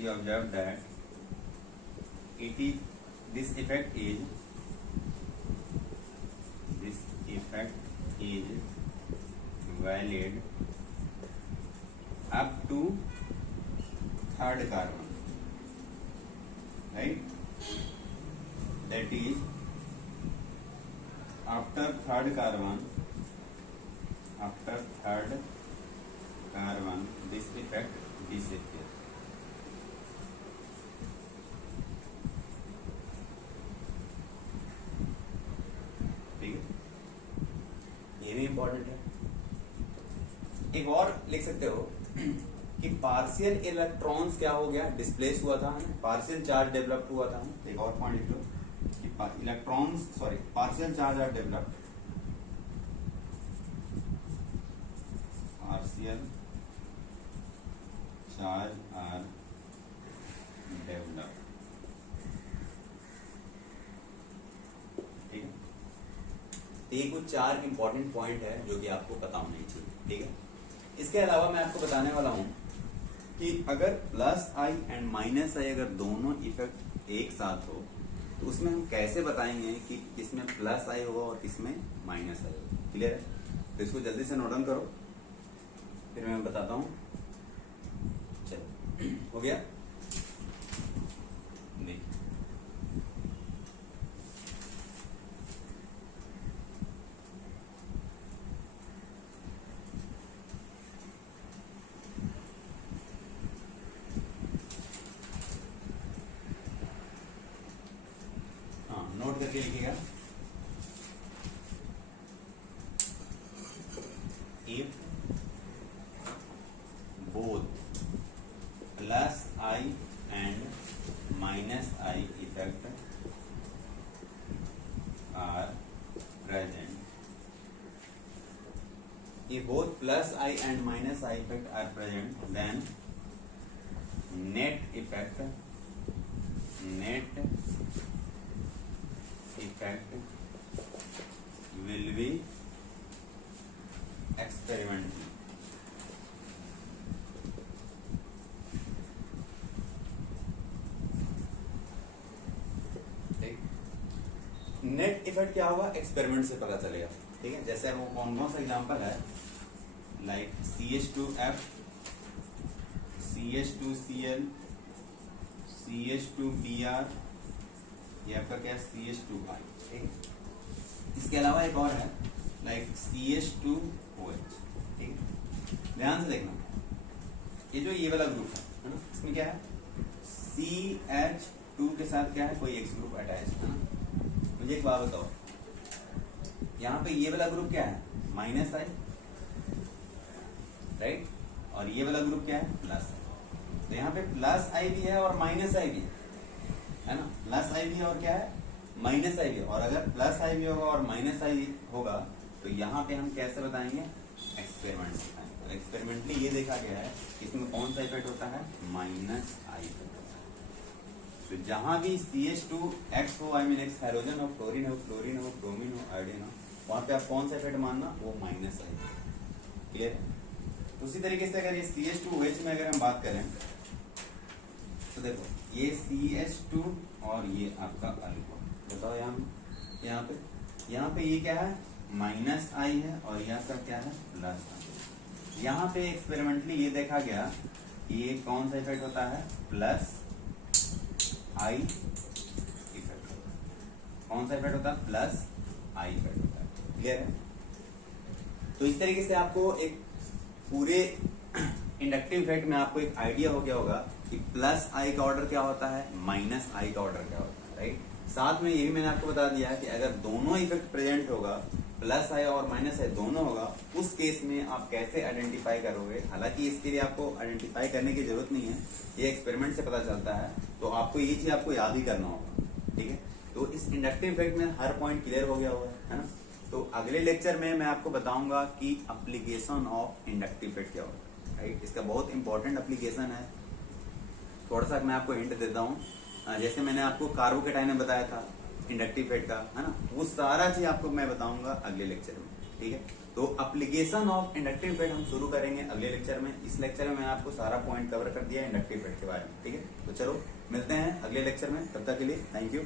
observed that this effect is valid up to 3rd carbon, right? That is after 3rd carbon this effect disappears. ठीक है? ये भी इंपॉर्टेंट है। एक और लिख सकते हो कि पार्शियल इलेक्ट्रॉन्स क्या हो गया? डिस्प्लेस हुआ था, पार्शियल चार्ज डेवलप हुआ था। एक और पॉइंट लिख लो कि partial charge are developed. Partial charge are developed, ठीक है? ये कुछ 4 इंपॉर्टेंट पॉइंट है जो कि आपको पता होने चाहिए, ठीक है? इसके अलावा मैं आपको बताने वाला हूं कि अगर प्लस आई एंड माइनस आई अगर दोनों इफेक्ट एक साथ हो तो उसमें हम कैसे बताएंगे कि किसमें प्लस आई होगा और किसमें माइनस आई होगा। क्लियर है? तो इसको जल्दी से नोट डाउन करो, फिर मैं बताता हूं। चलो हो गया? देखिए करके लिखिएगा, if both plus I and minus I effect are present, if both plus I and minus I effect are present, then net effect will be experimental. Net effect क्या होगा, एक्सपेरिमेंट से पता चलेगा। ठीक है, जैसे वो कौन कौन सा एग्जांपल है, लाइक CH2F, CH2Cl, CH2Br, ये आपका क्या है CH2I। ठीक है, इसके अलावा एक और है लाइक CH2OH। ठीक है, ध्यान से देखना, ये जो ये वाला ग्रुप है ना, इसमें क्या है CH2 के साथ क्या है, कोई X ग्रुप अटैच है ना। मुझे एक बात बताओ, यहाँ पे ये वाला ग्रुप क्या है, माइनस आई, राइट, और ये वाला ग्रुप क्या है, प्लस। तो यहाँ पे प्लस आई भी है और माइनस आई भी है ना, प्लस आई भी है और क्या है, माइनस आई भी है। और अगर प्लस आई भी होगा और माइनस आई होगा तो यहाँ पे हम कैसे बताएंगे, एक्सपेरिमेंट बताएंगे। तो एक्सपेरिमेंटली ये देखा गया है इसमें कौन सा इफेक्ट होता है, माइनस आई। तो जहां भी CH2X हो, आई मीन X हाइड्रोजन हो, फ्लोरीन हो, क्लोरीन हो, ब्रोमीन हो, आयोडीन हो, वहां पे आप कौन सा इफेक्ट मानना, वो माइनस आई। क्लियर है। उसी तरीके से अगर ये CH2OH में अगर हम बात करें तो देखो ये CH2 और ये आपका अल्कोहल, बताओ यहाँ पे ये क्या है, माइनस आई है और यहाँ का क्या है, प्लस आई। यहाँ पे एक्सपेरिमेंटली ये देखा गया कि ये कौन सा इफेक्ट होता है, प्लस आई इफेक्ट। कौन सा इफेक्ट होता है, प्लस आई इफेक्ट होता है। क्लियर है। तो इस तरीके से आपको एक पूरे इंडक्टिव इफेक्ट में आपको एक आइडिया हो गया होगा कि प्लस आई का ऑर्डर क्या होता है, माइनस आई का ऑर्डर क्या होता है, राइट। साथ में ये भी मैंने आपको बता दिया है कि अगर दोनों इफेक्ट प्रेजेंट होगा, प्लस आई और माइनस आई दोनों होगा, उस केस में आप कैसे आइडेंटिफाई करोगे। हालांकि इसके लिए आपको आइडेंटिफाई करने की जरूरत नहीं है, ये एक्सपेरिमेंट से पता चलता है। तो आपको ये चीज आपको याद ही करना होगा। ठीक है, तो इस इंडक्टिव इफेक्ट में हर पॉइंट क्लियर हो गया होगा, है ना। तो अगले लेक्चर में मैं आपको बताऊंगा कि एप्लीकेशन ऑफ इंडक्टिव इफेक्ट क्या होता है, राइट। इसका बहुत इंपॉर्टेंट एप्लीकेशन है। थोड़ा सा मैं आपको हिंट देता हूँ, जैसे मैंने आपको कार्बोकेटाइन में बताया था इंडक्टिव इफेक्ट का, है ना, वो सारा चीज आपको मैं बताऊंगा अगले लेक्चर में। ठीक है, तो एप्लीकेशन ऑफ इंडक्टिव इफेक्ट हम शुरू करेंगे अगले लेक्चर में। इस लेक्चर में मैंने आपको सारा पॉइंट कवर कर दिया इंडक्टिव इफेक्ट के बारे में। ठीक है, तो चलो मिलते हैं अगले लेक्चर में, तब तक के लिए थैंक यू।